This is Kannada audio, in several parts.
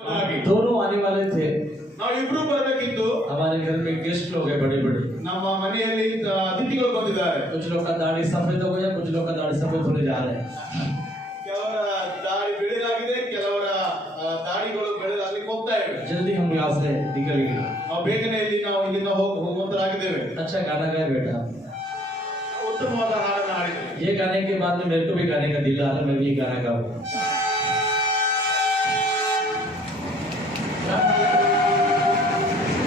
दोनों आने वाले थे। ನಾವು ಇಬ್ರು ಬರಬೇಕಿತ್ತು. हमारे घर में गेस्ट लोग हैं बड़े बड़े। ನಮ್ಮ ಮನೆಯಲ್ಲಿ ಅತಿಥಿಗಳು ಬಂದಿದ್ದಾರೆ. कुछ लोग का दाढ़ी सफेद हो गया, कुछ लोग का दाढ़ी सफेद होने जा रहे हैं। ಕೆಲವರ ದಾಡಿ ಬೆಳೆದಾಗಿದೆ, ಕೆಲವರ ದಾಡಿಗಳು ಬೆಳೆದಾಗಲಿಕ್ಕೆ ಹೋಗ್ತಾ ಇವೆ. जल्दी हम यहाँ से निकलेंगे। ನಾವು ಬೇಗನೆ ಇಲ್ಲಿಂದ ಹೋಗುವಂತರಾಗಿದ್ದೇವೆ. अच्छा गाना गाया बेटा। ಉತ್ತಮವಾದ ಹಾಡನ್ನು ಹಾಡಿದೆ. ये गाने के बाद में मेरे को भी गाने का दिल आ रहा है, मैं भी गाना गाऊं।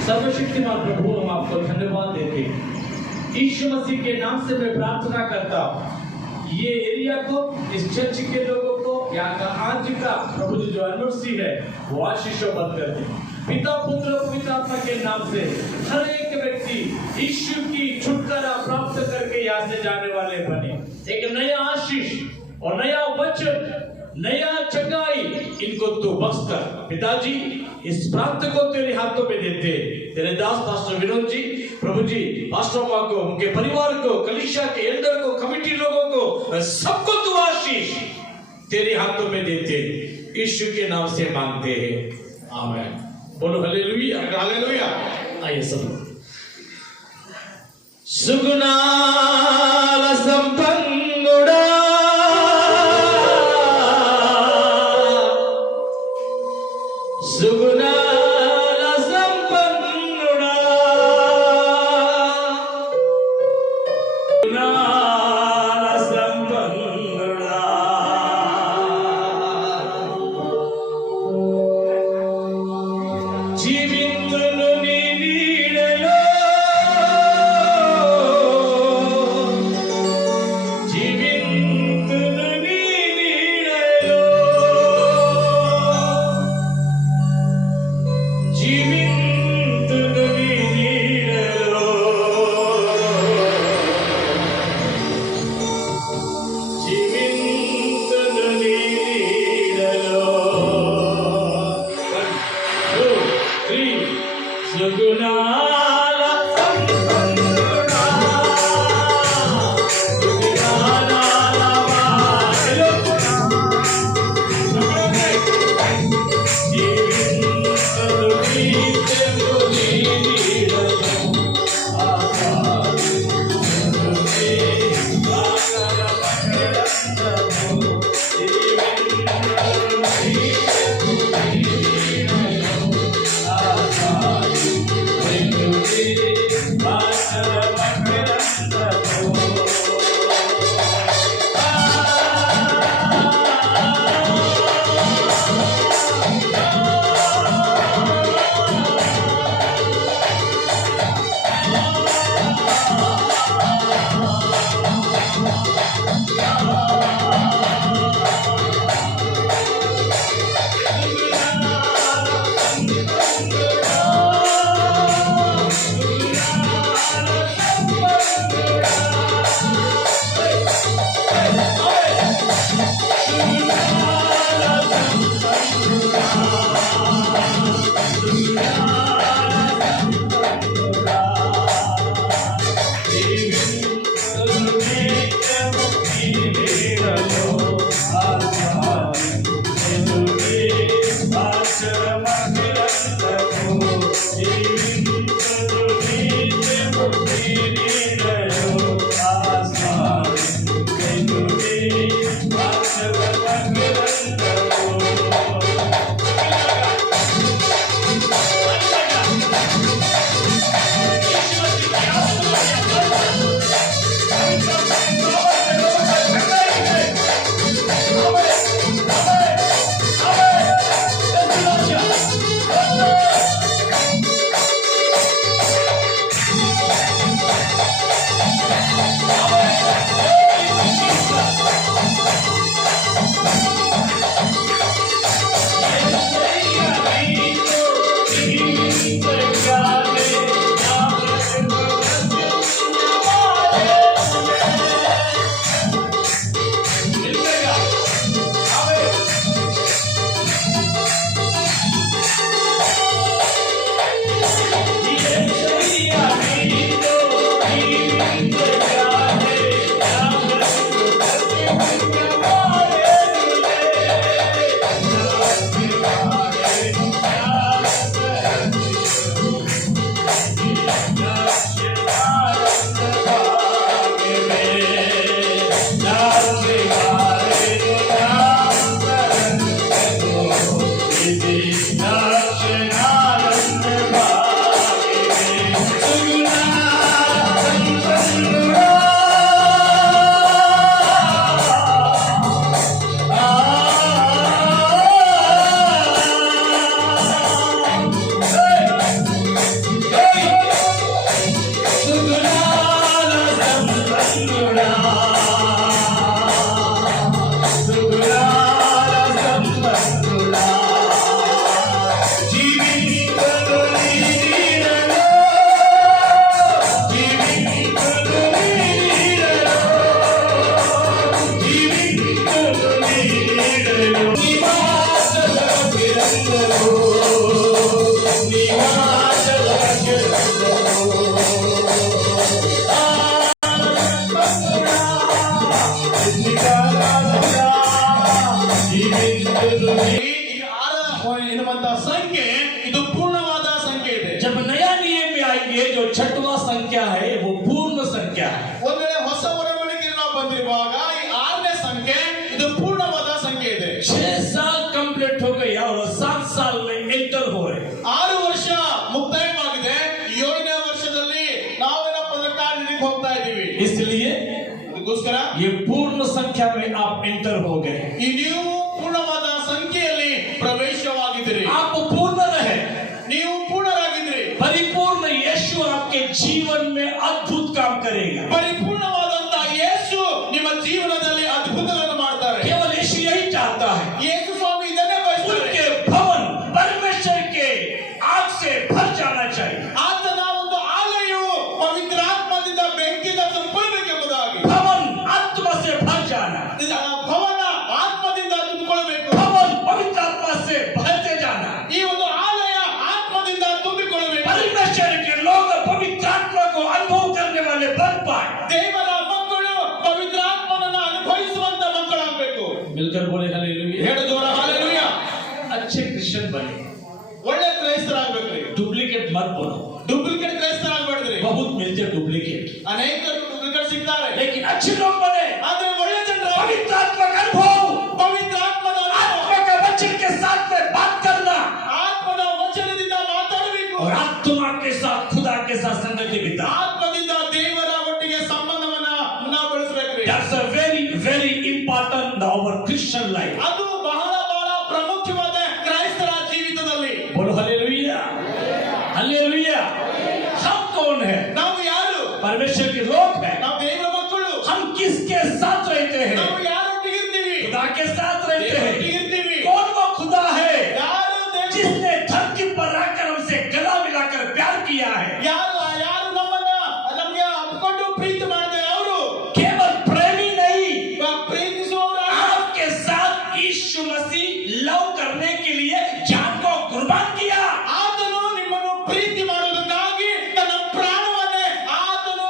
सर्वशक्तिमान प्रभु, हम आपको धन्यवाद देते हैं। यीशु मसीह के नाम से मैं प्रार्थना करता हूँ, ये एरिया को, इस चर्च के लोगों को, यहाँ का आज का प्रभु जी जो एनिवर्सरी है वो आशीषों बंद कर दे। पिता पुत्र पवित्र आत्मा के नाम से हर एक व्यक्ति यीशु की छुटकारा प्राप्त करके यहाँ से जाने वाले बने। एक नया आशीष और नया वचन, नया चंगाई इनको तू बख्श कर। पिताजी, इस प्राप्त को तेरे हाथों में देते, तेरे दास पास्टर विनोद जी, प्रभु जी, पास्टर माँ को, उनके परिवार को, कलीसिया के एल्डर को, कमिटी लोगों को, सबको तू आशीष तेरे हाथों में देते, यीशु के नाम से मांगते हैं, आमीन। बोलो हालेलुया, हालेलुया। आइए सब सुगुणाल संपन्नुड़ा, सुगुणाल संपन्नुड़ा, सुगुणाल संपन्नुड़ा, జీవింతును నీ నీడలో, జీవింతును నీ నీడలో, జీవింతును నీ నీడలో, జీవింతును నీ నీడలో. సుగుణాల సంపన్నుడా, సుగుణాల వాడలో, జీవింతును నీడలో, నీ నీడలో, ఆశీర్వదించును నీ ఆకర పట్టణము, జీవింతును నీడలో, నీ నీడలో, ಎನ್ನುವಂತ ಸಂಖ್ಯೆ ಇದು ಪೂರ್ಣವಾದ ಸಂಖ್ಯೆ ಇದೆ. जब नया नियम में आएंगे जो छठवां संख्या है वो पूर्ण संख्या है. ಒಂದ್ ವೇಳೆ ಹೊಸ ಒಡಂಬಡಿಕೆಗೆ ನಾವು ಬಂದಿರುವಾಗ ಈ 6ನೇ ಸಂಖ್ಯೆ ಇದು ಪೂರ್ಣವಾದ ಸಂಖ್ಯೆ ಇದೆ. 6 साल कंप्लीट हो गया और 7 साल में एंटर हो रहे. 6 ವರ್ಷ ಮುಕ್ತಾಯವಾಗಿದೆ. 7ನೇ ವರ್ಷದಲ್ಲಿ ನಾವೇನಪ್ಪ ಅಂದ್ರೆ ಕಾರ್ಯಕ್ಕೆ ಹೋಗ್ತಾ ಇದ್ದೀವಿ. इसलिए ಅದಕ್ಕೋಸ್ಕರ ये पूर्ण संख्या में आप एंटर हो गए. ಈ ನೀವು ಪೂರ್ಣವಾದ ಸಂಖ್ಯೆಯಲ್ಲಿ ಪ್ರವೇಶವಾಗಿದ್ದೀರಿ. आप पूर्ण रहे, ನೀವು ಪೂರ್ಣರಾಗಿದ್ದೀರಿ. परिपूर्ण यीशु आपके जीवन में अद्भुत काम करेगा. ಪರಿಪೂರ್ಣವಾದಂತ ಯೇಸು ನಿಮ್ಮ ಜೀವನದಲ್ಲಿ ಅದ್ಭುತಗಳನ್ನು ಮಾಡ್ತಾರೆ. केवल यीशु यही चाहता है. ಯೇಸು ಸ್ವಾಮಿ ಇದನ್ನೇ ಬಯಸ್ತಾರೆ. उनके भवन परमेश्वर के आग से भर जाना चाहिए. ಆತನ ಒಂದು ಆಲಯವು ಪವಿತ್ರಾತ್ಮದಿಂದ ಬೆಂಕಿಯಿಂದ ತುಂಬಿಕೊಳ್ಳಬೇಕೆಂಬುದಾಗಿ. भवन आत्मा से भर जाना, ಭವನ ಆತ್ಮದಿಂದ ತುಂಬಿಕೊಳ್ಳಬೇಕು. भवन पवित्र आत्मा से भरते जाना. ಈ ಒಂದು ಆಲಯ ಆತ್ಮದಿಂದ ತುಂಬಿಕೊಳ್ಳಬೇಕು. परमेश्वर के लोग पवित्र आत्मा को अनुभव करने वाले बन पाए. ದೇವರ ಮಕ್ಕಳು ಪವಿತ್ರಾತ್ಮನನ್ನು ಅನುಭವಿಸುವಂತ ಮಕ್ಕಳಾಗಬೇಕು. मिलकर बोले हालेलुया. ಹೇಳು ಜೋರ ಹಾಲೆಲೂಯಾ. अच्छे क्रिश्चियन बने, ಒಳ್ಳೆ ಕ್ರೈಸ್ತರಾಗಬೇಕ್ರಿ. डुप्लीकेट मत बोलो. ಡೂಪ್ಲಿಕೇಟ್ ಕ್ರೈಸ್ತರಾಗಬೇಡ್ರಿ. बहुत मिलते डुप्लीकेट, ಅನೇಕ ಡೂಪ್ಲಿಕೇಟ್ ಸಿಗ್ತಾರೆ. लेकिन अच्छे लोग बने. ಆದ್ರೆ ಒಳ್ಳೆ ಜನರು पवित्र आत्मा का अनुभव, ಪವಿತ್ರ ಆತ್ಮದ आत्मा का वचन के साथ में बात करना ಆತ್ಮದ ವಚನದಿಂದ ಮಾತಾಡಬೇಕು. और आत्मा के साथ खुदा के साथ संगति बिता. ಆತ್ಮದಿಂದ ದೇವರ ಒಟ್ಟಿಗೆ ಸಂಬಂಧವನ್ನ ನಾವು ಬೆಳೆಸಬೇಕ್ರಿ. That's a very very important in our Christian life. ಅದು ಬಹಳ ಬಹಳ ಪ್ರಾಮುಖ್ಯವಾದ ಕ್ರೈಸ್ತರ ಜೀವಿತದಲ್ಲಿ. बोलो हालेलुया. हालेलुया. हम कौन है? ನಾವು ಯಾರು? परमेश्वर के लोग हैं. ನಾವು देवರ मಕ್ಕಳು. हम किसके साथ रहते हैं? ನಾವು ಯಾರೊಟ್ಟಿಗೆ ಇರ್ತೀವಿ? खुदा के साथ रहते ದೇವರೊಟ್ಟಿಗೆ हैं. ಇರ್ತೀವಿ. कौन वो खुदा है ಯಾರು ದೇವರು? जिसने धरती पर आकर हमसे गला मिलाकर प्यार किया है? ಯಾರು ಯಾರು ನಮ್ಮನ್ನ ನಮಗೆ ಅಪ್ಪಿಕೊಂಡು ಪ್ರೀತಿ ಮಾಡಿದ್ದಾರೆ ಅವರು. केवल प्रेमी नहीं, ಪ್ರೀತಿಸುವವರು. आपके साथ यीशु मसीह लव करने के लिए जान को कुर्बान किया. ಆತನು ನಿಮ್ಮನ್ನು ಪ್ರೀತಿ ಮಾಡುವುದಕ್ಕಾಗಿ ತನ್ನ ಪ್ರಾಣವನ್ನೇ ಆತನು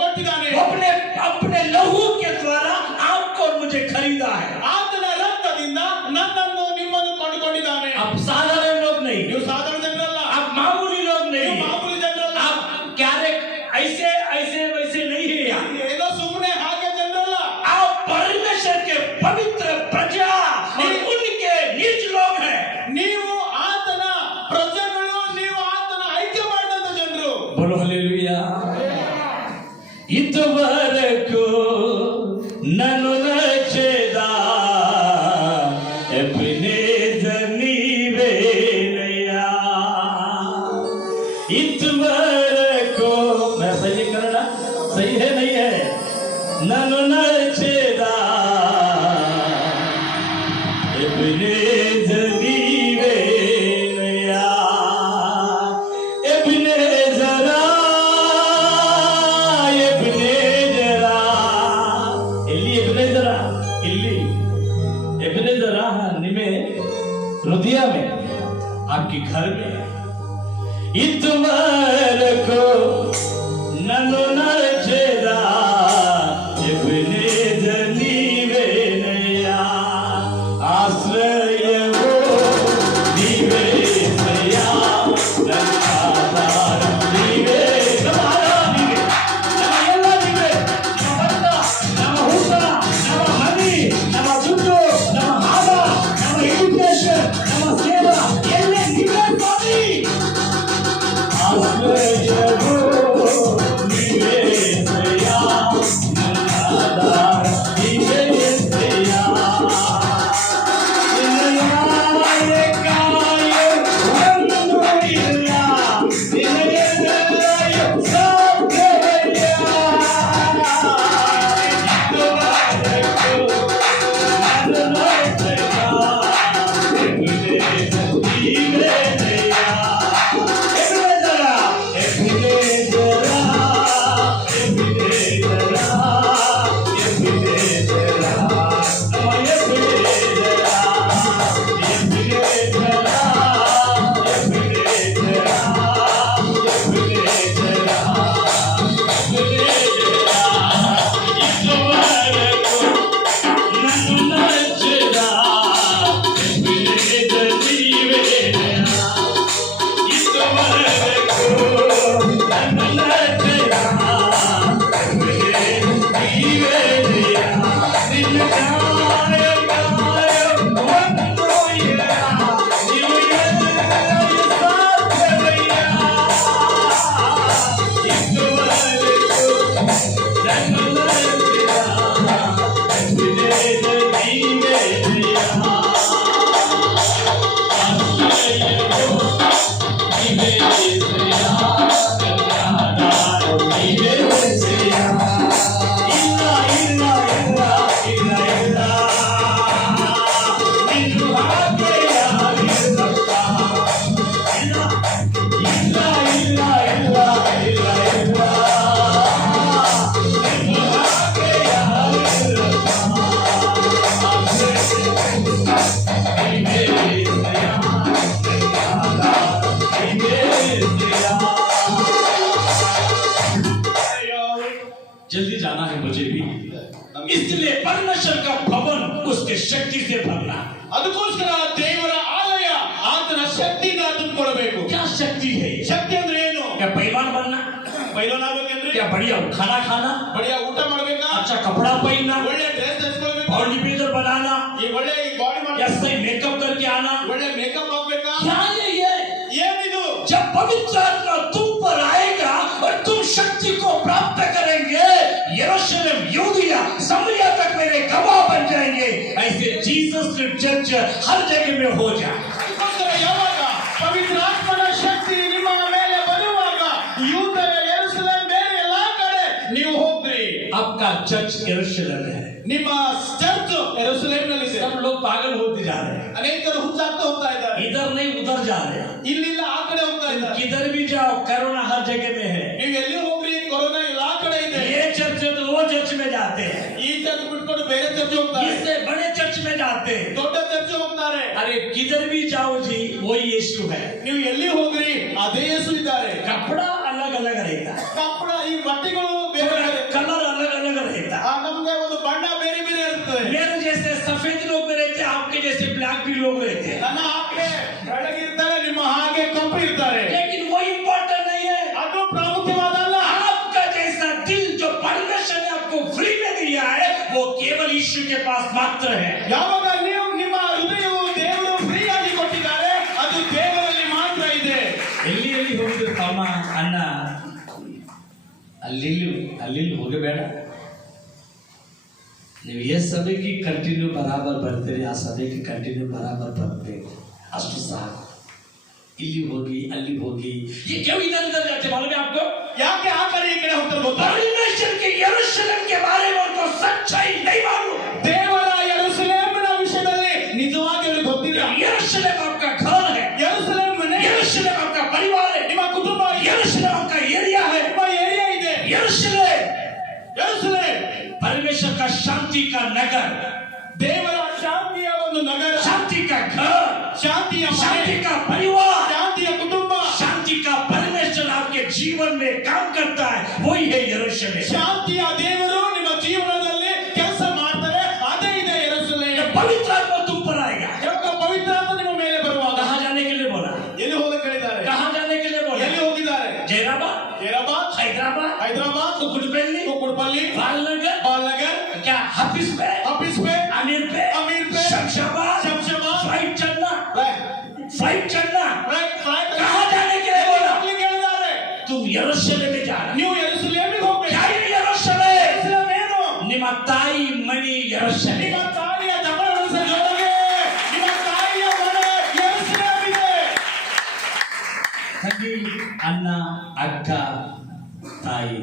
ಕೊಟ್ಟಿದ್ದಾನೆ. अपने अपने लहू के द्वारा आपको और मुझे खरीदा है. ಆತನ ರಕ್ತದಿಂದ ನನ್ನನ್ನು ನಿಮ್ಮನ್ನು ಕೊಂಡುಕೊಂಡಿದ್ದಾನೆ. आप साधारण लोग नहीं, ನೀವು ಸಾಧಾರಣ ಜನರಲ್ಲ. आप मामूली लोग ನೀವು नहीं, ಮಾಮೂಲಿ ಜನರಲ್ಲ. आप क्यारे ऐसे ऐसे वैसे नहीं है यार. ಏನೋ ಸುಮ್ಮನೆ ಹಾಗೆ ಜನರಲ್ಲ. आप परमेश्वर के पवित्र प्रजा और उनके निज लोग हैं. ನೀವು ಆತನ ಪ್ರಜೆಗಳು. ನೀವು ಆತನ ಆಯ್ಕೆ ಮಾಡಿದಂತ ಜನರು. बोलो हालेलुया. इतवरको ननु नचेदा अपने जनीवेनया. इतवरको मैं सही करना सही है नहीं है? ननु नचेदा अपने जनीवेनया. अपने जरा हृदय में आपके घर में इतवार को ननु नचेदा अपने जनीवे नया. आश्रय वो दीवे नया रक्षादार दीवे नमारा दीवे नम ಎಲ್ಲ दीवे नम बंद नम हुಸ नम हनी नम ದುಡ್ಡು नम ಹಾಡ नम ಎಜುಕೇಶನ್ नम ಸೇವಾ ಎಲ್ಲ ನೀವೇ ಸ್ವಾಮಿ. ಆಶ್ರಯವೋ ನೀವೇ जल्दी जाना है मुझे भी, इसलिए परमेश्वर का भवन उसके शक्ति से भरना। ಅದಕ್ಕೋಸ್ಕರ ದೇವರ ಆಲಯ ಆತನ ಶಕ್ತಿಯಿಂದ ತುಂಬಿಕೊಳ್ಳಬೇಕು. क्या शक्ति है? ಶಕ್ತಿ ಅಂದ್ರೆ ಏನು? क्या पहलवान बनना? ಪೈಲವಾನ್ ಆಗ್ಬೇಕಂದ್ರೆ क्या बढ़िया खाना खाना? ಬಡಿಯ ಊಟ ಮಾಡ್ಬೇಕಾ? अच्छा कपड़ा पहनना? ಒಳ್ಳೆ ಡ್ರೆಸ್ ಧರಿಸ್ಕೊಳ್ಬೇಕಾ? बॉडी बिल्डर बनाना? ಈ ಒಳ್ಳೆ ಬಾಡಿ या ಮಾಡ್ಬೇಕು? सही मेकअप करके आना? ಒಳ್ಳೆ ಮೇಕಪ್ ಹಾಕ್ಬೇಕಾ? क्या है ये? ಏನಿದು? जब पवित्र आत्मा तुम पर आएगा और तुम शक्ति को प्राप्त करेंगे, यरूशलेम, यूदिया, समरिया तक मेरे गवाह बन जाएंगे। ऐसे जीसस चर्च हर जगह में हो जाए। ಅದಕ್ಕೋಸ್ಕರ ಯಾವಾಗ ಪವಿತ್ರಾತ್ಮನ ಶಕ್ತಿ ನಿಮ್ಮ ಮೇಲೆ ಬರುವಾಗ ಯೂದಯ ಯೆರೂಸಲೇಮ್ ಬೇರೆ ಎಲ್ಲಾ ಕಡೆ ನೀವು ಹೋಗ್ರಿ. आपका चर्च यरूशलेम है। ನಿಮ್ಮ ಚರ್ಚ್ ಯೆರೂಸಲೇಮ್ ನಲ್ಲಿ ಇದೆ. सब लोग पागल होते जा रहे हैं, ಅನೇಕರು ಹುಚ್ಚಾಗ್ತಾ ಹೋಗ್ತಾ ಇದ್ದಾರೆ. इधर नहीं उधर जा रहे हैं। ಇಲ್ಲಿಲ್ಲ ಆ ಕಡೆ ಹೋಗ್ತಾ ಇದ್ದಾರೆ. किधर भी जाओ कोरोना हर जगह में है। ನೀವು ಎಲ್ಲಿ ಹೋಗ್ರಿ ಕೊರೋನಾ ಎಲ್ಲಾ ಕಡೆ ಇದೆ. ये चर्च है तो वो चर्च में जाते हैं, ಈ ಚರ್ಚ್ ಬಿಟ್ಕೊಂಡು ಬೇರೆ ಚರ್ಚ್ ಹೋಗ್ತಾರೆ. इससे बड़े चर्च में जाते हैं। ದೊಡ್ಡ ಚರ್ಚ್ ಹೋಗ್ತಾರೆ. अरे किधर भी जाओ जी वही यीशु है। ನೀವು ಎಲ್ಲಿ ಹೋಗ್ರಿ ಅದೇ ಯೇಸು ಇದ್ದಾರೆ. कपड़ा अलग अलग रहेगा, ಕಪ್ಪಡ ಈ ಬಟ್ಟೆಗಳು ಬೇರೆ ಬೇರೆ, कलर अलग अलग रहता। ನಮ್ಗೆ ಒಂದು ಬಣ್ಣ ಬೇರೆ ಬೇರೆ ಇರ್ತದೆ. मेरे जैसे सफेद लोग रहते हैं, आपके जैसे ब्लैक भी लोग रहते हैं, ನನ್ನ ಹಾಗೆ ಬೆಳಗಿರ್ತಾರೆ, ನಿಮ್ಮ ಹಾಗೆ ಕಪ್ಪು ಇರ್ತಾರೆ. लेकिन वो इम्पोर्टेंट नहीं है। ಅದು ಪ್ರಾಮುಖ್ಯವಾದಲ್ಲ. आपका जैसा दिल जो परमेश्वर ने आपको फ्री में दिया है वो केवल यीशु के पास मात्र है। ಯಾವಾಗ ನೀವು ನಿಮ್ಮ ಹೃದಯವು ದೇವರು ಫ್ರೀ ಆಗಿ ಕೊಟ್ಟಿದ್ದಾರೆ ಅದು ದೇವರಲ್ಲಿ ಮಾತ್ರ ಇದೆ. ಎಲ್ಲಿ ಎಲ್ಲಿ ಹೋಗಿದ್ರು ತಮ್ಮ ಅಣ್ಣ, ಅಲ್ಲಿ ಅಲ್ಲಿ ಹೋಗಬೇಡ, ನೀವು ಎಷ್ಟು ಸಮಯಕ್ಕೆ ಕಂಟಿನ್ಯೂ ಬರಾಬರ್ ಬರ್ತೀರಿ ಆ ಸಮಯಕ್ಕೆ ಕಂಟಿನ್ಯೂ ಬರಾಬರ್ ಬರಬೇಕು, ಅಷ್ಟು ಸಾಕು. ಇಲ್ಲಿ ಹೋಗಿ ಅಲ್ಲಿ ಹೋಗಿ ये क्यों इधर उधर जाते मालूम है आपको? ಯಾಕೆ ಆ ಕಡೆ ಈ ಕಡೆ ಹೋಗ್ತಾರೆ ಗೊತ್ತಾ? परमेश्वर के यरूशलेम के बारे में उनको सच्चाई नहीं मालूम। ದೇವರ ಯೆರೂಸಲೇಮಿನ ವಿಷಯದಲ್ಲಿ ನಿಜವಾಗಿ ಅವರಿಗೆ ಗೊತ್ತಿಲ್ಲ. यरूशलेम आपका घर है, ಯೆರೂಸಲೇಮ್ ಮನೆ, यरूशलेम आपका परिवार है, ನಿಮ್ಮ ಕುಟುಂಬ, यरूशलेम आपका एरिया है, ನಿಮ್ಮ ಏರಿಯಾ ಇದೆ. यरूशलेम ಯೆರೂಸಲೇಮ್ परमेश्वर का शांति का नगर, ದೇವರ ಶಾಂತಿಯ ಒಂದು ನಗರ, शांति का घर, ಶಾಂತಿಯ ಮನೆ, शांति का परिवार, ಶಾಂತಿಯ ಕುಟುಂಬ, शांति का परमेश्वर आपके जीवन में काम करता है, वही है यरूशलेम। ಶಾಂತಿಯ ದೇವರು ನಿಮ್ಮ ಜೀವನದಲ್ಲಿ ಕೆಲಸ ಮಾಡ್ತಾರೆ, ಅದೇ ಇದೆ ಯೆರೂಸಲೇಮ್. जब पवित्र आत्मा तुम पर आएगा, ಯಾವಾಗ ಪವಿತ್ರ ಆತ್ಮ ನಿಮ್ಮ ಮೇಲೆ ಬರುವಾಗ कहाँ जाने के लिए बोला? ಎಲ್ಲಿ ಹೋಗಕ್ಕೆ ಹೇಳಿದ್ದಾರೆ? कहाँ जाने के लिए बोला? ಎಲ್ಲಿ ಹೋಗಿದ್ದಾರೆ? जैराबाद, ಜೈರಾಬಾದ್, हैदराबाद, ಹೈದರಾಬಾದ್, कुकुटपल्ली, ಕುಕ್ಕುಡ್ಪಲ್ಲಿ, बालनगर, ಬಾಲ್ನಗರ್, क्या हाफिज पे, ಆಫೀಸ್ ಪೇ, अमीर पे, अमीर पे, शमशाबाद, ಶಂಷಾಬಾದ್, फ्लाइट चढ़ना, ರೈಟ್, फ्लाइट चढ़ना, ರೈಟ್, ರೈಟ್. कहाँ जाने के लिए बोला? ಹೋಗ್ಲಿಕ್ಕೆ ಹೇಳಿದ್ದಾರೆ. तुम यरूशलेम में जाना। ನೀವು ಯೆರೂಸಲೇಮಿಗೆ ಹೋಗ್ಬೇಕು. क्या है यरूशलेम? ಯೆರೂಸಲೇಮ್ ಏನು? ನಿಮ್ಮ ತಾಯಿ ಮಣಿ ಯೆರೂಶಲೇಮ್। ನಿಮ್ಮ ತಾಯಿಯ ಜಪದ ಜೊತೆಗೆ ನಿಮ್ಮ ತಾಯಿಯ ಮನೆ ಯೆರೂಸಲೇಮ್ ಇದೆ. ತಂಗಿ, ಅಣ್ಣ, ಅಕ್ಕ, ತಾಯಿ,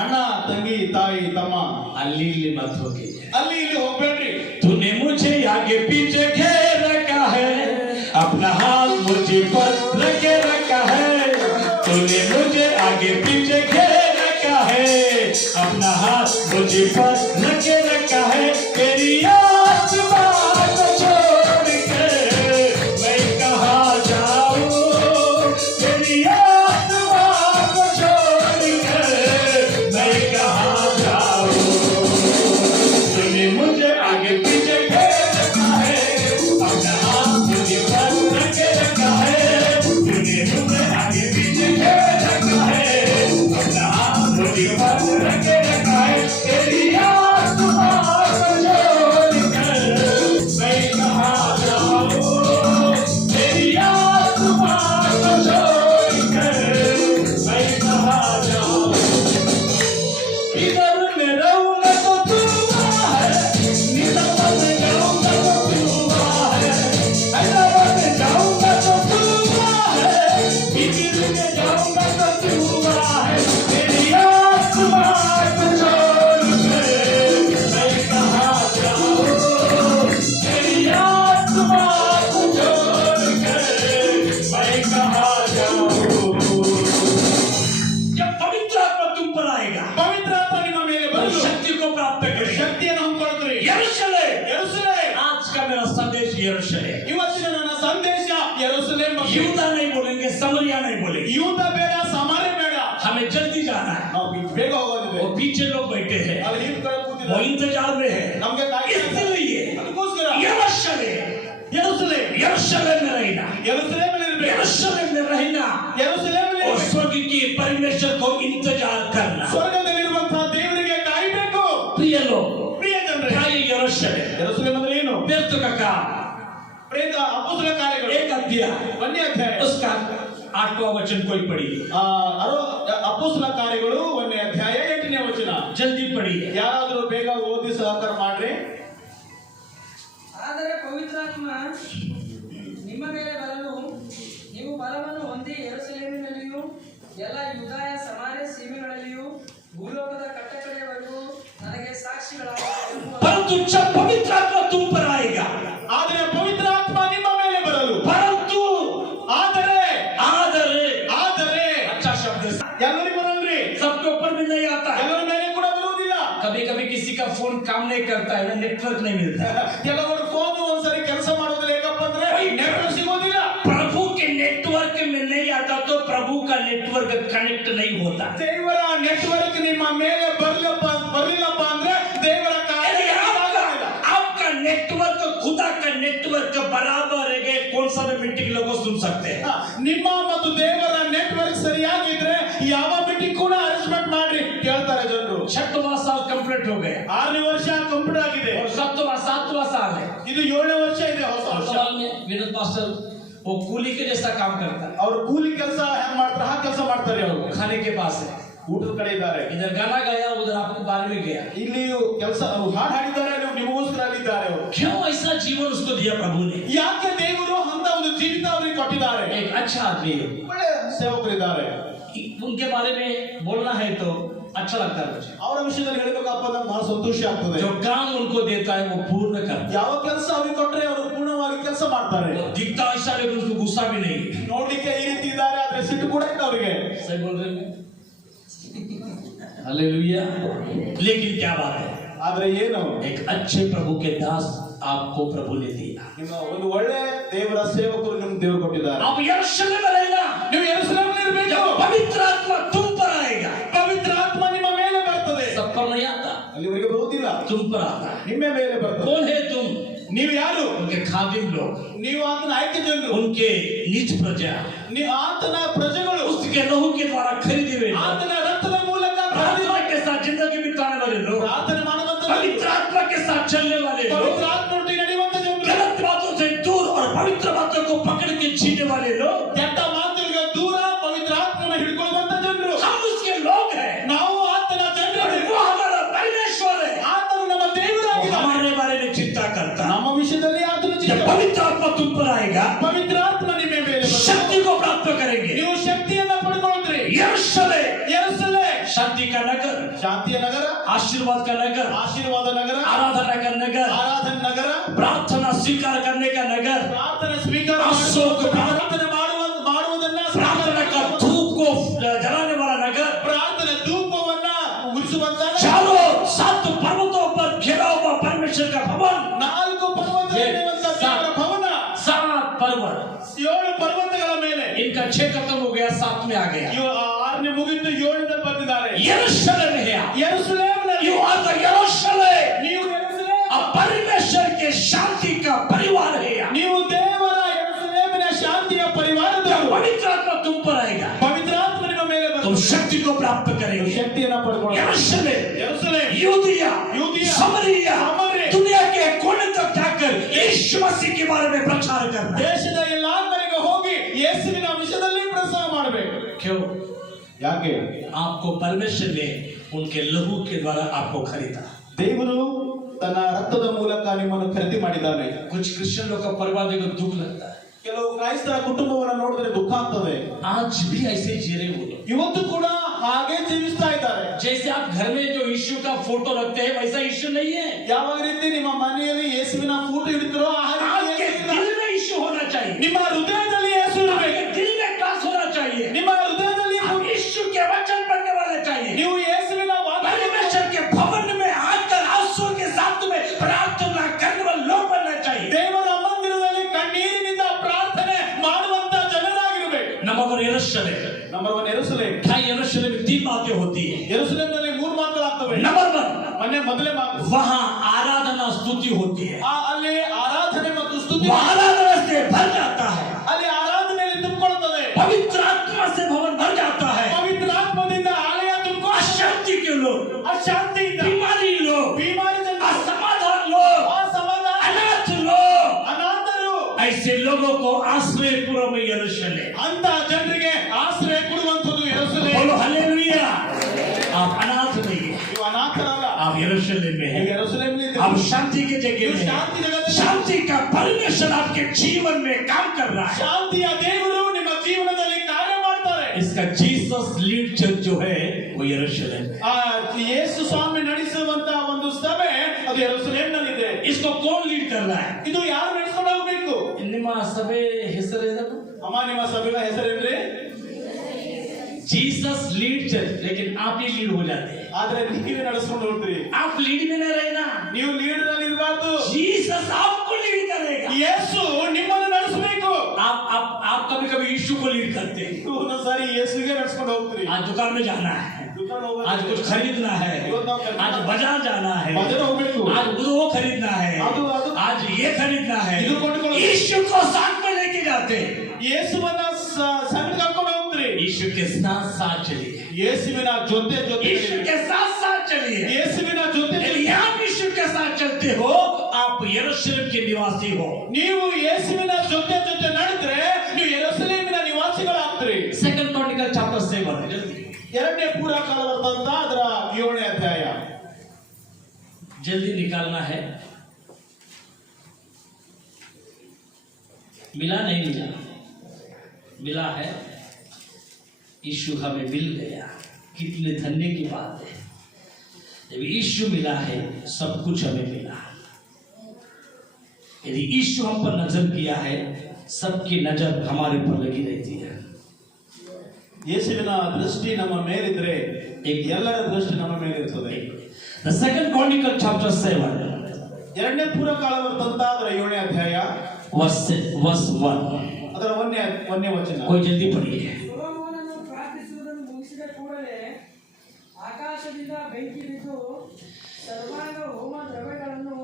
ಅಣ್ಣ, ತಂಗಿ, ತಾಯಿ, ತಮ್ಮ, ಅಲ್ಲಿ ಇಲ್ಲಿ ಮತ್ ಹೋಗಿ ಅಲ್ಲಿ ಇಲ್ಲಿ ಹೋಗ್ಬೇಡ್ರಿ. तूने मुझे आगे पीछे घेर रखा है, अपना हाथ मुझे पर रखे रखा है, तूने मुझे आगे पीछे घेर रखा है, अपना हाथ मुझे पर रखे रखा है, तेरी आत्मा को छोड़ के मैं कहाँ जाऊँ, तेरी आत्मा को छोड़ के मैं कहाँ जाऊँ, तूने मुझे आगे पीछे घेर रखा है, अपना हाथ मुझे पर रखे रखा है, ಯೆರೂಸಲೇಮ್ ಬಗ್ಗೆ. यूदा नहीं बोलेंगे, समरिया नहीं बोलेंगे। ಯೂದ ಬೇಡ, ಸಮಾರ್ಯ ಬೇಡ, हमें जल्दी जाना है। ನಾವು ಬೇಗ ಹೋಗೋದಿದೆ. वो पीछे लोग बैठे हैं, ಅಲ್ಲಿ ಹಿಂದ್ಗಡೆ वो ಕೂತಿದ್ದಾರೆ, इंतजार में है। ನಮಗೆ इसलिए ಅದಕ್ಕೋಸ್ಕರ यरूशलेम यरूशलेम में रहना, ಯೆರೂಸಲೇಮ್ ಇರಬೇಕು, यरूशलेम में रहना ಯೆರೂಸಲೇಮ್ और स्वर्ग की परमेश्वर को इंतजार करना। ಸ್ವರ್ಗದಲ್ಲಿರುವಂತಹ ದೇವರಿಗೆ ಕಾಯಬೇಕು. प्रिय लोग, ಪ್ರಿಯ ಜನರೇ, क्या ये यरूशलेम? ಯೆರೂಸಲೇಮ್ ಅಂದ್ರೆ ಏನು? व्यर्थ का काम, ಪ್ರೇತ ಅಪೊಸ್ತಲ ಕಾರ್ಯಗಳು एक अध्याय, 1ನೇ ಅಧ್ಯಾಯ, उसका 8वां वचन कोई पढ़िए, ಅಪೊಸ್ತಲ ಕಾರ್ಯಗಳು 1ನೇ ಅಧ್ಯಾಯ 8ನೇ ವಚನ. जल्दी पढ़िए। ಯಾರಾದರೂ ಬೇಗ ಓದಿ ಸಹಕಾರ ಮಾಡ್ರಿ. ಆದರೆ ಪವಿತ್ರಾತ್ಮ ನಿಮ್ಮ ಮೇಲೆ ಬರಲು ನೀವು ಬಲವನ್ನು ಹೊಂದಿ ಯೆರೂಸಲೇಮಿನಲ್ಲಿಯೂ ಎಲ್ಲ ಯೂದಾಯ ಸಮಾರ್ಯ ಸೀಮೆಗಳಲ್ಲಿಯೂ ಭೂಲೋಕದ ಕಟ್ಟಕಡೆಯವರೆಗೂ ನನಗೆ ಸಾಕ್ಷಿಗಳಾಗಬೇಕು. परंतु जब पवित्र आत्मा तुम पर आएगा, ಆದರೆ ಪವಿತ್ರ ಆತ್ಮ ನಿಮ್ಮ ಮೇಲೆ ಬರಲು, परंतु ಆದರೆ आदरे ಆದರೆ अच्छा शब्द है। ಎಲ್ಲರಿಗೂ ಬರಲ್ರಿ, सबके ऊपर भी नहीं आता है। ಎಲ್ಲರ ಮೇಲೆ ಕೂಡ ಬರುವುದಿಲ್ಲ. कभी कभी किसी का फोन काम नहीं करता है, नेटवर्क नहीं मिलता है। ಕೆಲವರು ಫೋನ್ ಒಂದ್ಸರಿ ಕೆಲಸ ಮಾಡೋದಿಲ್ಲ, ಯಾಕಪ್ಪ ಅಂದ್ರೆ ನೆಟ್ವರ್ಕ್ ಸಿಗೋದಿಲ್ಲ. प्रभु के नेटवर्क में नहीं आता तो प्रभु का नेटवर्क कनेक्ट नहीं होता। ದೇವರ ನೆಟ್ವರ್ಕ್ ನಿಮ್ಮ ಮೇಲೆ ಬರಲಿಲ್ಲಪ್ಪ ಅಂದ್ರೆ ದೇವರ ಕಾರ್ಯ यदि आपका नेटवर्क खुदा का नेटवर्क बराबर है, कौन सा भी मीटिंग लोग सुन सकते हैं। ನಿಮ್ಮ ಮತ್ತು ದೇವರ ನೆಟ್ವರ್ಕ್ ಸರಿಯಾಗಿದ್ರೆ ಯಾವ ಮೀಟಿಂಗ್ ಕೂಡ ಅರೇಂಜ್ಮೆಂಟ್ ಮಾಡ್ರಿ ಕೇಳ್ತಾರೆ ಜನರು. 6वां साल कंप्लीट हो गया 6ನೇ ವರ್ಷ ಕಂಪ್ಲೀಟ್ ಆಗಿದೆ, और 7वां साल है। ಇದು 7ನೇ ವರ್ಷ ಇದೆ, ಹೊಸ ವರ್ಷ. साल में विनोद पास्टर वो कूली के जैसा काम करता है, ಅವ್ರು ಕೂಲಿ ಕೆಲಸ ಹೆಂಗ್ ಮಾಡ್ತಾರೆ ಆ ಕೆಲಸ ಮಾಡ್ತಾರೆ. ಅವರು खाने के पास है, ಊಟದ ಕಡೆ ಇದ್ದಾರೆ. इधर गाना गाया, उधर आपको बारे में गया। ಇಲ್ಲಿ ಕೆಲಸ ಹಾಡು ಹಾಡಿದ್ದಾರೆ, ನೀವು ನಿಮಗೋಸ್ಕರ ಅಲ್ಲಿದ್ದಾರೆ. ಅವರು क्यों ऐसा जीवन उसको दिया प्रभु ने? ಯಾಕೆ ದೇವರು ಅಂತ ಒಂದು ಜೀವಿತ ಅವರಿಗೆ ಕೊಟ್ಟಿದ್ದಾರೆ. एक अच्छा आदमी है, ಒಳ್ಳೆ ಸೇವಕರಿದ್ದಾರೆ. उनके बारे में बोलना है तो अच्छा लगता है मुझे। ಅವರ ವಿಷಯದಲ್ಲಿ ಹೇಳಬೇಕಪ್ಪ ಅಂದ್ರೆ ಬಹಳ ಸಂತೋಷ ಆಗ್ತದೆ. जो काम उनको देता है वो पूर्ण करता है। ಯಾವ ಕೆಲಸ ಅವ್ರಿಗೆ ಕೊಟ್ರೆ ಅವರು ಪೂರ್ಣವಾಗಿ ಕೆಲಸ ಮಾಡ್ತಾರೆ. वो दिखता ऐसा लेकिन उसको गुस्सा भी नहीं है। ನೋಡ್ಲಿಕ್ಕೆ ಈ ರೀತಿ ಇದ್ದಾರೆ, ಆದ್ರೆ ಸಿಟ್ಟು ಕೂಡ ಇಲ್ಲ ಅವರಿಗೆ. सही बोल रहे हैं? हालेलुया। लेकिन क्या बात है, ಆದ್ರೆ ಏನು, एक अच्छे प्रभु के दास आपको प्रभु ने दिया। ನಿಮ್ಮ ಒಂದು ಒಳ್ಳೆ ದೇವರ ಸೇವಕರು ನಿಮ್ಗೆ ದೇವರು ಕೊಟ್ಟಿದ್ದಾರೆ. आप यरूशलेम में रहना, ನೀವು ಯೆರೂಸಲೇಮಿನಲ್ಲಿ ಇರಬೇಕು. जब पवित्र आत्मा तुम पर आएगा, ಪವಿತ್ರ ಆತ್ಮ ನಿಮ್ಮ ಮೇಲೆ ಬರ್ತದೆ. सब पर नहीं आता, ಅಲ್ಲಿವರೆಗೆ ಬರುವುದಿಲ್ಲ, तुम पर आता है। ನಿಮ್ಮ ಮೇಲೆ ಬರ್ತದೆ. कौन है तुम? ನೀವು ಯಾರು? उनके खादिम लोग, ನೀವು ಆತನ ಆಯ್ಕೆ ಜನರು, उनके निज प्रजा, ನೀವು ಆತನ ಪ್ರಜೆಗಳು, उसके लहू के द्वारा खरीदे हुए लोग, ಆತನ ರಕ್ತದ ಮೂಲಕ प्रार्थना के साथ जिंदगी बिताने वाले लोग, ಪ್ರಾರ್ಥನೆ ಮಾಡುವಂತ पवित्र आत्मा के साथ चलने वाले लोग, ಪವಿತ್ರ ಆತ್ಮನೊಟ್ಟಿಗೆ ನಡೆಯುವಂತ ಜನರು, गलत बातों से दूर और पवित्र बातों को पकड़ के जीने वाले लोग, ಕೆಟ್ಟ ಮಾತುಗಳಿಗೆ ದೂರ ಪವಿತ್ರ ಆತ್ಮನ ಹಿಡ್ಕೊಳ್ಳುವಂತ ಜನರು. हम उसके लोग हैं। ನಾವು ಆತನ ಜನರು, वो हमारा परमेश्वर है, ಆತನು ನಮ್ಮ वो ದೇವರಾಗಿದ್ದಾನೆ. हमारे बारे में चिंता करता है। ನಮ್ಮ ವಿಷಯದಲ್ಲಿ ಆತನ जब ಚಿಂತೆ. पवित्र आत्मा तुम पर आएगा, ಪವಿತ್ರ ಆತ್ಮ ನಿಮ್ಮ ಮೇಲೆ ಬರ್ತದೆ. शक्ति को प्राप्त करेंगे। ನೀವು ಶಕ್ತಿಯನ್ನ ಪಡೆದುಕೊಳ್ಳ್ರಿ. यरूशलेम ಯೆರೂಸಲೇಮ್ शांति का नगर, ಶಾಂತಿಯ ನಗರ, आशीर्वाद का नगर, ಆಶೀರ್ವಾದ ನಗರ, आराधना का नगर, ಆರಾಧನ ನಗರ, प्रार्थना स्वीकार करने का नगर, ಪ್ರಾರ್ಥನೆ ಸ್ವೀಕಾರ ಅಶೋಕ ಪ್ರಾರ್ಥನೆ ಮಾಡುವುದನ್ನ प्रार्थना का धूप को जलाने वाला नगर, ಪ್ರಾರ್ಥನೆ ಧೂಪವನ್ನ ಉರಿಸುವಂತ चारों 7 पर्वतों पर घिरा हुआ परमेश्वर का भवन, 4 ಪರ್ವತಗಳಿರುವಂತ ದೇವರ ಭವನ, 7 पर्वत, 7 ಪರ್ವತಗಳ ಮೇಲೆ. इनका 6 खत्म हो गया, 7 में आ गया। 6ನೇ ಮುಗಿದು 7ನೇ ಬಂದಿದ್ದಾರೆ. यरूशलेम है, ಯೆರೂಸಲೇಮಿನಲ್ಲಿ you are the Jerusalem, ನೀವು ಯೆರೂಸಲೇಮ್, अब परमेश्वर के शांति का परिवार है। ನೀವು ದೇವರ ಯೆರೂಸಲೇಮಿನ ಶಾಂತಿಯ ಪರಿವಾರದವರು. पवित्र आत्मा तुम पर आएगा, ಪವಿತ್ರ ಆತ್ಮ ನಿಮ್ಮ ಮೇಲೆ तुम ಬರ್ತದೆ. शक्ति को प्राप्त करेंगे। ಶಕ್ತಿಯನ್ನ ಪಡೆದುಕೊಳ್ಳಿ. यरूशलेम, ಯೆರೂಸಲೇಮ್, यूदिया, यूदिया, समरिया, सामरिया, दुनिया के कोने तक जाकर यीशु मसीह के बारे में प्रचार करना। ದೇಶದ ಎಲ್ಲಾ ಕಡೆಗೆ ಹೋಗಿ ಯೇಸುವಿನ ವಿಷಯದಲ್ಲಿ ಪ್ರಸಾರ ಮಾಡಬೇಕು. क्यों? ಯಾಕೆ? आपको परमेश्वर ने उनके लहू के द्वारा आपको खरीदा। ದೇವರು ತನ್ನ ರಕ್ತದ ಮೂಲಕ ನಿಮ್ಮನ್ನು ಖರೀದಿ ಮಾಡಿದ್ದಾನೆ. कुछ क्रिश्चियन लोग का परिवार देखो दुख लगता है, ಕೆಲವು ಕ್ರೈಸ್ತರ ಕುಟುಂಬವನ್ನು ನೋಡಿದ್ರೆ ದುಃಖ ಆಗ್ತದೆ. आज भी ऐसे जी रहे वो लोग। ಇವತ್ತು ಕೂಡ ಹಾಗೆ ಜೀವಿಸ್ತಾ ಇದ್ದಾರೆ. जैसे आप घर में जो यीशु का फोटो रखते हैं वैसा यीशु नहीं है। ಯಾವ ರೀತಿ ನಿಮ್ಮ ಮನೆಯಲ್ಲಿ ಯೇಸುವಿನ ಫೋಟೋ ಇಡ್ತಿರೋ ಆ आपके ರೀತಿ दिल में यीशु होना चाहिए, ನಿಮ್ಮ ಹೃದಯದಲ್ಲಿ ಯೇಸು ಇರಬೇಕು. आपके दिल में क्लास होना चाहिए, ನಿಮ್ಮ ಹೃದಯದಲ್ಲಿ आप यीशु के वचन पढ़ने वाले चाहिए, ನೀವು ಯೇಸುವಿನ ವಾಕ್ಯ परमेश्वर के भवन में आकर आंसू के साथ में प्रार्थना करने वाले लोग बनना चाहिए। ದೇವರ ಮಂದಿರದಲ್ಲಿ ಕಣ್ಣೀರಿನಿಂದ ಪ್ರಾರ್ಥನೆ नंबर 1 यरूशलेम। ನಂಬರ್ 1 ಯೆರೂಸಲೇಮ್. क्या यरूशलेम में 3 बातें होती है। ಯೆರೂಸಲೇಮ್ ನಲ್ಲಿ 3 ಮಾತುಗಳಾಗ್ತವೆ. नंबर 1 ಮೊದಲನೇ ಮಾತು, वहाँ आराधना स्तुति होती है। ಅಲ್ಲಿ ಆರಾಧನೆ ಮತ್ತು ಸ್ತುತಿ, वो आराधना से भर जाता है, ಅಲ್ಲಿ ಆರಾಧನೆಯಲ್ಲಿ ತುಂಬಿಕೊಳ್ಳುತ್ತದೆ. पवित्र आत्मा से भवन भर जाता है। ಪವಿತ್ರ ಆತ್ಮದಿಂದ ಆಲಯ ತುಂಬಿಕೊಳ್ಳುತ್ತದೆ. अशांति के लोग, ಅಶಾಂತಿಯಿಂದ, बीमारी लोग, बीमारी जनರು, असमाधान लोग, ಅಸಮಾಧಾನ, अनाथ लोग, ಅನಾಥರು, ऐसे लोगों को आश्रय पूर्व में यरूशलेम। ಅಂತ ಜನರಿಗೆ ಆಶ್ರಯ ಕೊಡುವಂತದ್ದು ಯೆರೂಸಲೇಮ್. बोलो हालेलुया। आप अनाथ नहीं है, ನೀವು ಅನಾಥರಲ್ಲ, आप यरूशलेम में ನೀವು हैं। ಯೆರೂಸಲೇಮ್ನಲ್ಲಿ आप ಇದ್ದೀರಿ. शांति के जगह ನೀವು में ಶಾಂತಿ हैं। ಜಗದಲ್ಲಿ, शांति का परमेश्वर आपके जीवन में काम कर रहा है। ಶಾಂತಿಯ ದೇವರು ನಿಮ್ಮ ಜೀವನದಲ್ಲಿ ಕಾರ್ಯ ಮಾಡ್ತಾರೆ. इसका जीसस लीड चर्च जो है वो यरूशलेम है। ಆ ಯೇಸು ಸ್ವಾಮಿ ನಡೆಸುವಂತ ಒಂದು ಸಭೆ ಅದು ಯೆರೂಸಲೇಮ್ ನಲ್ಲಿ ಇದೆ. इसको कौन लीड कर रहा है? ಇದು ಯಾರು ನಡೆಸ್ಕೊಂಡು ಹೋಗ್ಬೇಕು? ನಿಮ್ಮ ಸಭೆ ಹೆಸರೇನು? ಅಮ್ಮ, ನಿಮ್ಮ ಸಭೆಯ ಹೆಸರೇನ್ರಿ? जीसस लीड चर्च, लेकिन आप ही लीड हो जाते हैं। ಆದ್ರೆ ನೀವೇ ನಡೆಸ್ಕೊಂಡು ಹೋಗ್ತೀರಿ. आप लीड में नहीं रहना, ನೀವು ಲೀಡರ್ ಅಲ್ಲಿ ಇರಬಾರ್ದು. जीसस आपको लीड करेगा। ಯೇಸು ನಿಮ್ಮನ್ನು ನಡೆಸಬೇಕು. आप कभी कभी यीशु को लीड करते हैं। ಒಂದೊಂದು ಸಾರಿ ಯೇಸುಗೆ ನಡೆಸ್ಕೊಂಡು ಹೋಗ್ತೀರಿ. आज दुकान में जाना है, ದುಕಾನ್ ಹೋಗೋದು, आज कुछ खरीदना है, आज बाजार जाना है, बाजार ಹೋಗ್ಬೇಕು, आज वो खरीदना है, ಅದು आज ये खरीदना है। ಇದು ಕೊಂಡುಕೊಳ್ಳೋದು. यीशु को साथ में लेके जाते हैं। ಯೇಸುವನ್ನ ಸಂಗಡ ಕರ್ಕೊಂಡು ಹೋಗ್ತೀರಿ. यीशु के साथ साथ चलिए, ಯೇಸುವಿನ ಜೊತೆ यीशु के साथ साथ चलिए। ಯೇಸುವಿನ ಜೊತೆ यदि आप यीशु के साथ चलते हो, आप यरूशलेम के निवासी हो। ನೀವು ಯೇಸುವಿನ ಜೊತೆ ನಡೆದ್ರೆ ನೀವು ಯೆರೂಸಲೇಮಿನ ನಿವಾಸಿಗಳಾಗ್ತೀರಿ. सेकंड क्रॉनिकल चैप्टर 7 जल्दी ಎರಡನೇ ಪೂರ್ವಕಾಲ ವೃತ್ತಾಂತ ಅದರ 7ನೇ ಅಧ್ಯಾಯ. जल्दी निकालना है। मिला नहीं मिला? मिला है। यीशु हमें मिल गया, कितने धन्य की बात है। जब यीशु मिला है, सब कुछ हमें मिला। यदि यीशु हम पर नजर किया है, सबकी नजर हमारे पर लगी रहती है। ಯೇಸುವಿನ ದೃಷ್ಟಿ ನಮ್ಮ ಮೇಲಿದ್ರೆ ಎಲ್ಲರ ದೃಷ್ಟಿ ನಮ್ಮ ಮೇಲಿರ್ತದೆ. The second Chronicle chapter 7 ಎರಡನೇ ಪೂರ್ವಕಾಲ ವೃತ್ತಾಂತ ಅದರ 7ನೇ ಅಧ್ಯಾಯ verse 1 ಅದರ 1ನೇ ವಚನ. कोई जल्दी पढ़िए। ಸೊಲೊಮೋನನು ಪ್ರಾರ್ಥಿಸುವುದನ್ನು ಮುಗಿಸಿದ ಕೂಡಲೇ ಆಕಾಶದಿಂದ ಬೆಂಕಿ ಬಿದ್ದು ಸರ್ವಾಂಗ ಹೋಮ ದ್ರವ್ಯಗಳನ್ನು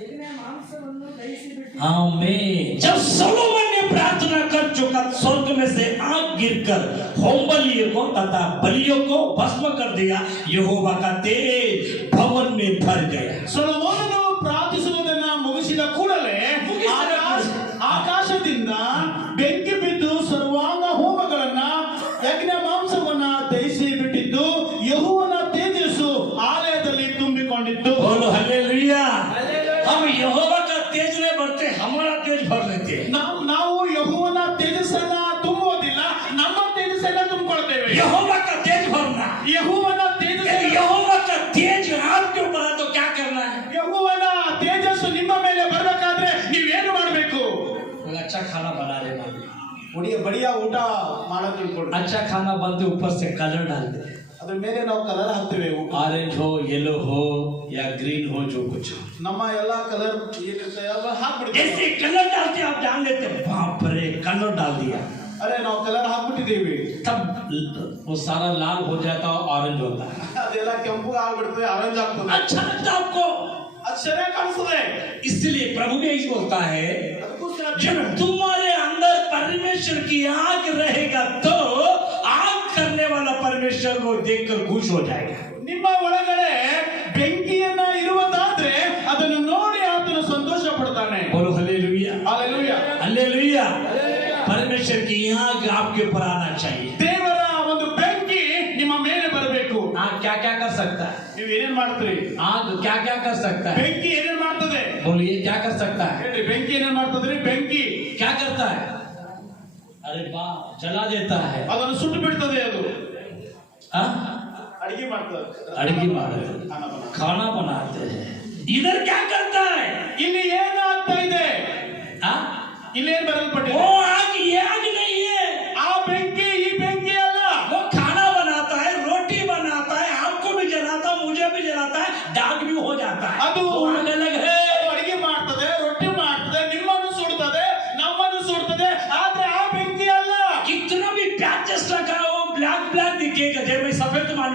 ಯಜ್ಞ ಮಾಂಸವನ್ನು ದಹಿಸಿಬಿಟ್ಟು आमीन। जब सोलोमन ने प्रार्थना कर चुका, स्वर्ग में से आग गिरकर होम बलियों को तथा बलियों को भस्म कर दिया। यहोवा का तेज भवन में भर गया। ಸೊಲೊಮೋನನು ಪ್ರಾರ್ಥಿಸುವುದನ್ನು ಮುಗಿಸಿದ ಕೂಡಲೇ ಆಕಾಶದಿಂದ ಬೆಂಕಿ ಬಿದ್ದು ಸರ್ವಾಂಗ ಹೋಮಗಳನ್ನ ಯಜ್ಞ ಮಾಂಸವನ್ನ ದಹಿಸಿ ಬಿಟ್ಟಿದ್ದು, ಯೆಹೋವನ ತೇಜಸ್ಸು ಆಲಯದಲ್ಲಿ ತುಂಬಿಕೊಂಡಿತ್ತು. बोलो हालेलुया। हम यहोवा का तेज नहीं भरते, हमारा तेज भर लेते हैं। ನಾವು ಯೆಹೋವನ ತೇಜಸ್ಸನ್ನ ತುಂಬುವುದಿಲ್ಲ, ನಮ್ಮ ತೇಜಸ್ಸನ್ನ ತುಂಬಿಕೊಳ್ತೇವೆ. यहोवा का तेज भरना। ಯೆಹೋವನ यदि ತೇಜಸ್ಸು, यहोवा का तेज आपके ऊपर है तो क्या करना है? ಯೆಹೋವನ ತೇಜಸ್ಸು ನಿಮ್ಮ ಮೇಲೆ ಬರಬೇಕಾದ್ರೆ ನೀವೇನು ಮಾಡಬೇಕು? कोई अच्छा खाना बना लेना, ಬಡಿಯ ಊಟ ಮಾಡೋದು ತಿಳ್ಕೊಳ್ಳಿ. अच्छा खाना बनते ऊपर से कलर डाल दे, ಅದ್ರ ಮೇಲೆ ನಾವು ಕಲರ್ ಹಾಕ್ತೇವೆ. ऑरेंज हो, येलो हो या ग्रीन हो, जो कुछ हो, ನಮ್ಮ ಎಲ್ಲಾ ಕಲರ್ ಏನಿರ್ತದೆ ಎಲ್ಲ ಹಾಕ್ಬಿಡ್ತೀವಿ. जैसे कलर डालते आप जान लेते बाप रे कलर डाल दिया, ಅರೆ ನಾವು ಕಲರ್ ಹಾಕ್ಬಿಟ್ಟಿದ್ದೀವಿ, तब वो सारा लाल हो जाता है, ऑरेंज होता है। ಅದೆಲ್ಲ ಕೆಂಪು ಆಗ್ಬಿಡ್ತದೆ, ಆರೆಂಜ್ ಆಗ್ತದೆ. अच्छा लगता है आपको, ಅದು ಸರಿಯಾಗಿ ಕಾಣಿಸ್ತದೆ. इसलिए प्रभु भी यही बोलता है, ಅದಕ್ಕೋಸ್ಕರ जब तुम्हारे अंदर परमेश्वर की आग रहेगा तो आग करने वाला परमेश्वर को देखकर खुश हो जाएगा। ನಿಮ್ಮ ಒಳಗಡೆ ಬೆಂಕಿಯನ್ನ ಇರುವುದಾದ್ರೆ ಅದನ್ನು ನೋಡಿ ಆತನು ಸಂತೋಷ ಪಡ್ತಾನೆ. बोलो हालेलुया, ಹಾಲೆಲೂಯಾ, हालेलुया। परमेश्वर की आग आपके ऊपर आना चाहिए। ದೇವರ ಒಂದು ಬೆಂಕಿ ನಿಮ್ಮ ಮೇಲೆ ಬರಬೇಕು. आग क्या क्या कर सकता है? ನೀವು ಏನೇನ್ ಮಾಡ್ತೀರಿ? आग क्या क्या कर सकता है? ಬೆಂಕಿ ಏನೇನ್ ಮಾಡ್ತದೆ? बोलिए क्या कर सकता है? ಹೇಳ್ರಿ, ಬೆಂಕಿ ಏನೇನ್ ಮಾಡ್ತದ್ರಿ? ಬೆಂಕಿ क्या करता है? अरे वाह, जला देता है। ಅದನ್ನು ಸುಟ್ಟು ಬಿಡ್ತದೆ. ಅದು हाँ? ಅಡಿಗೆ ಮಾಡ್ತದೆ, अड़गी मारते हैं, खाना बनाते हैं। इधर क्या करता है? ಇಲ್ಲಿ ಏನಾಗ್ತಾ ಇದೆ? हाँ? ಇಲ್ಲೇನ್ ಬರಲ್ಪಟ್ಟಿದೆ? वो आग ये आग नहीं है, ಆ ಬೆಂಕಿ ಈ ಬೆಂಕಿ ಅಲ್ಲ. वो खाना बनाता है, रोटी बनाता है, आपको भी जलाता है, मुझे भी जलाता है, दाग भी हो जाता है। ಅದು वो आग अलग है। ಅಡಿಗೆ ಮಾಡ್ತದೆ, ರೊಟ್ಟಿ ಮಾಡ್ತದೆ, ನಿಮ್ಮನ್ನು ಸುಡ್ತದೆ, ನಮ್ಮನ್ನು ಸುಡ್ತದೆ. ಆದ್ರೆ ಆ ಬೆಂಕಿ ಅಲ್ಲ. कितना भी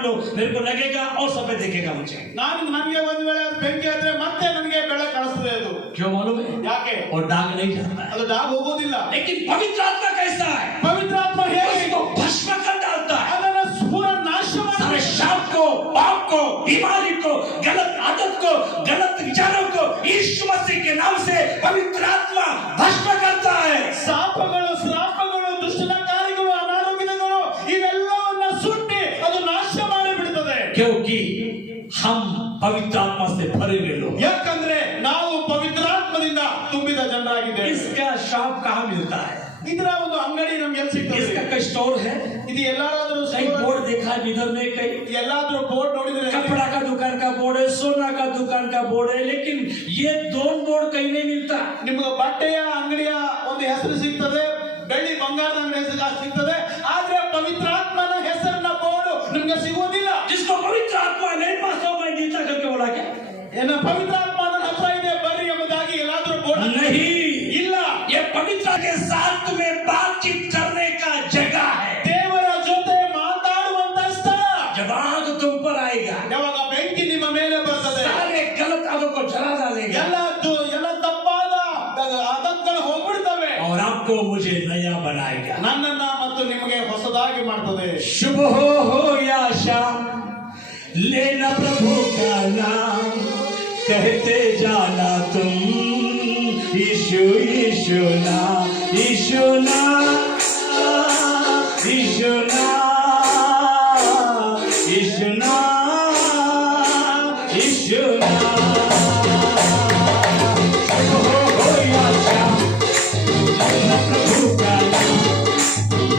लो मेरे को लगेगा और सफेद दिखेगा मुझे। ನನಗೆ ಒಂದ್ ವೇಳೆ ಅದು ಬೆಂಕಿ ಆದ್ರೆ ಮತ್ತೆ ನನಗೆ ಬೆಳಕು ಕಾಣಿಸ್ತದೆ ಅದು। क्यों मालूम है? ಯಾಕೆ? और दाग नहीं जाता है। ಅದು ಡಾಗ್ ಹೋಗೋದಿಲ್ಲ। लेकिन पवित्र आत्मा कैसा है? ಪವಿತ್ರ ಆತ್ಮ ಹೇಗೆ? उसको भस्म कर डालता है। ಅದನ್ನ ಪೂರ ನಾಶ सारे ಮಾಡಿ शाप को, पाप को, बीमारी को, गलत आदत को, गलत विचारों को यीशु मसीह के नाम से पवित्र आत्मा भस्म करता है। ಶಾಪಗಳು, ಶ್ರಾಪಗಳು, ದುಷ್ಟನ ಕಾರ್ಯಗಳು, ಅನಾರೋಗ್ಯಗಳು ಇವೆಲ್ಲವನ್ನ ಸುಟ್ಟಿ ಅದು ನಾಶ ಮಾಡಿ ಬಿಡುತ್ತದೆ। क्योंकि हम पवित्र आत्मा से भरे हुए लोग। ಯಾಕಂದ್ರೆ ನಾವು ಪವಿತ್ರಾತ್ಮದಿಂದ ತುಂಬಿದ ಜನರಾಗಿದ್ದೇವೆ। इसका शॉप कहाँ मिलता है? ಇದರ ಒಂದು ಅಂಗಡಿ ನಮ್ಗೆ ಎಲ್ಲಿ ಸಿಗ್ತದೆ? इसका कोई स्टोर है? ಇದು ಎಲ್ಲಾದ್ರೂ कई बोर्ड देखा है इधर में, कई ಎಲ್ಲಾದ್ರೂ ಬೋರ್ಡ್ ನೋಡಿದ್ರೆ कपड़ा का दुकान का बोर्ड है, सोना का दुकान का बोर्ड है, लेकिन ये दोनों बोर्ड कहीं नहीं मिलता। ನಿಮಗೆ ಬಟ್ಟೆಯ ಅಂಗಡಿಯ ಒಂದು ಹೆಸರು ಸಿಗ್ತದೆ, ಬೆಳ್ಳಿ ಬಂಗಾರದ ಅಂಗಡಿ ಹೆಸರು ಸಿಗ್ತದೆ, ಆದ್ರೆ ಪವಿತ್ರಾತ್ಮನ ಹೆಸರಿನ ಬೋರ್ಡ್ ನಿಮ್ಗೆ ಸಿಗುವುದಿಲ್ಲ। जिसको पवित्र आत्मा मेरे पास हो मैं नीचा करके बोला क्या? ಏನ ಪವಿತ್ರಾತ್ಮ ನನ್ನ ಹತ್ರ ಇದೆ ಬರ್ರಿ ಎಂಬುದಾಗಿ ಎಲ್ಲಾದ್ರೂ ಬೋರ್ಡ್ नहीं, ಇಲ್ಲ। ये पवित्र के साथ में बातचीत करने का जगह है। ದೇವರ ಜೊತೆ ಮಾತಾಡುವಂತ ಸ್ಥಳ। जब आग तुम पर आएगा, ಯಾವಾಗ ಬೆಂಕಿ ನಿಮ್ಮ ಮೇಲೆ ಬರ್ತದೆ, सारे गलत आगों को जला डालेगा ಎಲ್ಲ ತಪ್ಪಾದ ಆದತ್ತುಗಳು ಹೋಗ್ಬಿಡ್ತವೆ, और आपको मुझे नया बनाएगा। ನನ್ನನ್ನ ಮತ್ತು ನಿಮಗೆ ಹೊಸದಾಗಿ ಮಾಡ್ತದೆ। शुभ हो या शाम, लेना प्रभु का नाम, कहते जाना तुम यीशु यीशु ना, यीशु ना, यीशु ना, यीशु ना, यीशु ना। शुभ हो या शाम, लेना प्रभु का नाम,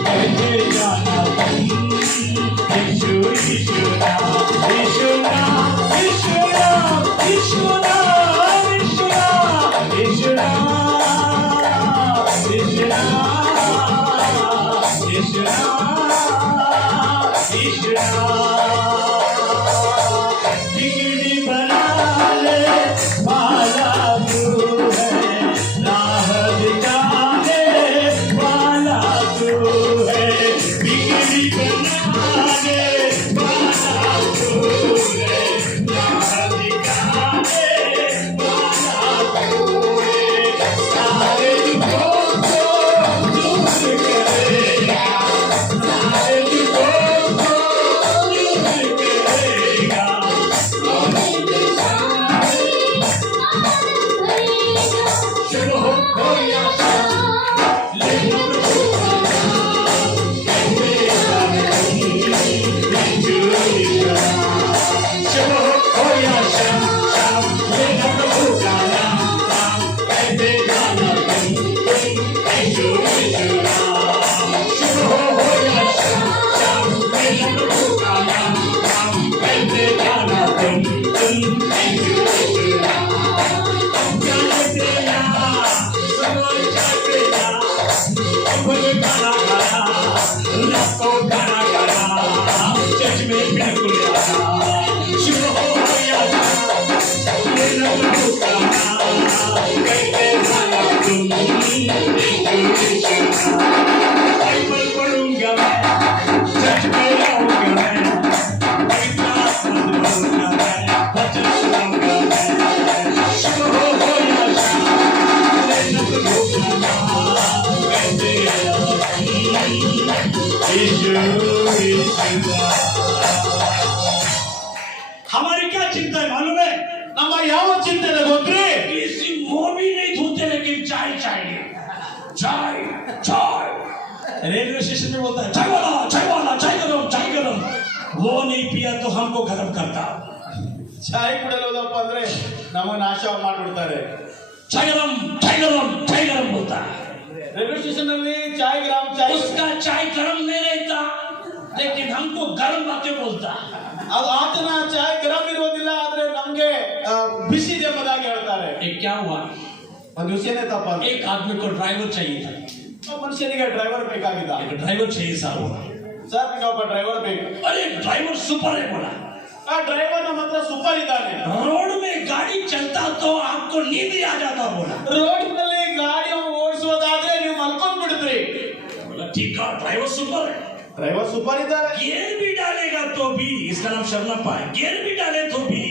कहते जाना तुम यीशु यीशु ना, यीशु ना, यीशु ना, यीशु ना, यीशु ना, यीशु ना, यीशु ना, यीशु ना, यीशु ना। बिगड़ी बना ले वाला तू है, राह दिखाने वाला तू है, बिगड़ी बनाने वाला तू है, राह दिखाने वाला तू है, सारे दुखों को दूर करेगा, सारे दुखों को दूर करेगा। शुभ हो या शाम, लेना प्रभु का नाम, कहते जाना तुम यीशु यीशु ना। शुभ हो या शाम, लेना प्रभु का नाम, कहते जाना तुम यीशु यीशु ना। शुभ हो या शाम, लेना प्रभु का नाम, कहते जाना तुम यीशु यीशु ना। हमारी क्या चिंता है मालूम है? ನಮ್ಮ ಯಾವ चिंतನೆ ಗೊತ್ತ್ರಿ? किसी मुंह भी नहीं धोते लेकिन चाय चाहिए, चाय चाय। रेलवे स्टेशन में बोलता है चाय वाला, चाय वाला, चाय गरम, चाय गरम। वो नहीं पिया तो हमको गरम करता। ಚಾಯ್ ಕುಡಲು ಹೋದಪ್ಪ ಅಂದ್ರೆ ನಮ್ಮ ನಾಶ ಮಾಡ್ಬಿಡ್ತಾರೆ। चाय गरम, चाय गरम, चाय गरम बोलता है। ರೈಲ್ವೆ ಸ್ಟೇಷನ್ ಅಲ್ಲಿ ಚಾಯ್ ಗ್ರಾಮ್ ಚಾಯ್, उसका चाय गरम नहीं रहता लेकिन हमको गरम बातें बोलता है। ಅದು ಆತನ ಚಾಯ್ ಗರಂ ಇರೋದಿಲ್ಲ, ಆದ್ರೆ ನಮ್ಗೆ ಬಿಸಿ ಇದೆ ಎಂಬುದಾಗಿ ಹೇಳ್ತಾರೆ। ये क्या हुआ? ಒಂದು ದಿವಸ ಏನಾಯ್ತಪ್ಪ ಅಂದ್ರೆ एक आदमी को ड्राइवर चाहिए था, ಮನುಷ್ಯನಿಗೆ ಡ್ರೈವರ್ ಬೇಕಾಗಿದ್ದ। एक ड्राइवर चाहिए साहब। ಸರ್ ನಿಮಗೆ ಒಬ್ಬ ಡ್ರೈವರ್ ಬೇಕು। अरे ड्राइवर सुपर है बोला। ಆ ಡ್ರೈವರ್ ನಮ್ಮ ಹತ್ರ ಸೂಪರ್ ಇದ್ದಾನೆ। रोड में गाड़ी चलता तो आपको नींद ही आ जाता बोला। ರೋಡ್ ನಲ್ಲಿ ಗಾಡಿ ಓಡಿಸೋದಾದ್ರೆ ನೀವು ಮಲ್ಕೊಂಡ್ ಬಿಡ್ತೀರಿ। बोला ठीक है ड्राइवर सुपर है। ಡ್ರೈವರ್ ಸೂಪರ್ ಇದ್ದಾರೆ. गियर भी डालेगा तो भी, इसका नाम शरणप्पा है, गियर भी डाले तो भी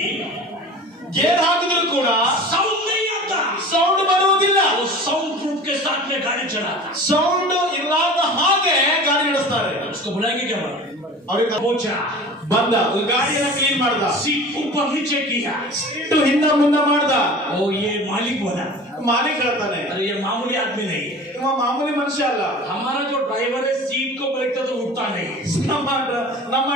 ಗೇರ್ ಹಾಕಿದ್ರು ಕೂಡ साउंड नहीं आता, ಸೌಂಡ್ ಬರುವುದಿಲ್ಲ. वो साउंड प्रूफ के साथ में गाड़ी चलाता. ಸೌಂಡ್ ಇಲ್ಲದ ಹಾಗೆ ಗಾಡಿ ನಡೆಸ್ತಾರೆ. उसको बुलाएंगे क्या बोला? ಅವ್ರಿಗೆ पहुंचा, ಬಂದ ಗಾಡಿಯನ್ನ ಕ್ಲೀನ್ ಮಾಡ್ದ, सीट ऊपर नीचे किया, ಸೀಟು ಹಿಂದ ಮುಂದೆ ಮಾಡ್ದ. ओ ये मालिक बोला, ಮಾಲೀಕ ಹೇಳ್ತಾನೆ, अरे ये मामूली आदमी नहीं है, ಇವ ಮಾಮೂಲಿ ಮನುಷ್ಯ ಅಲ್ಲ. हमारा जो ड्राइवर है सीट को बैठता तो उठता नहीं, ನಮ್ಮ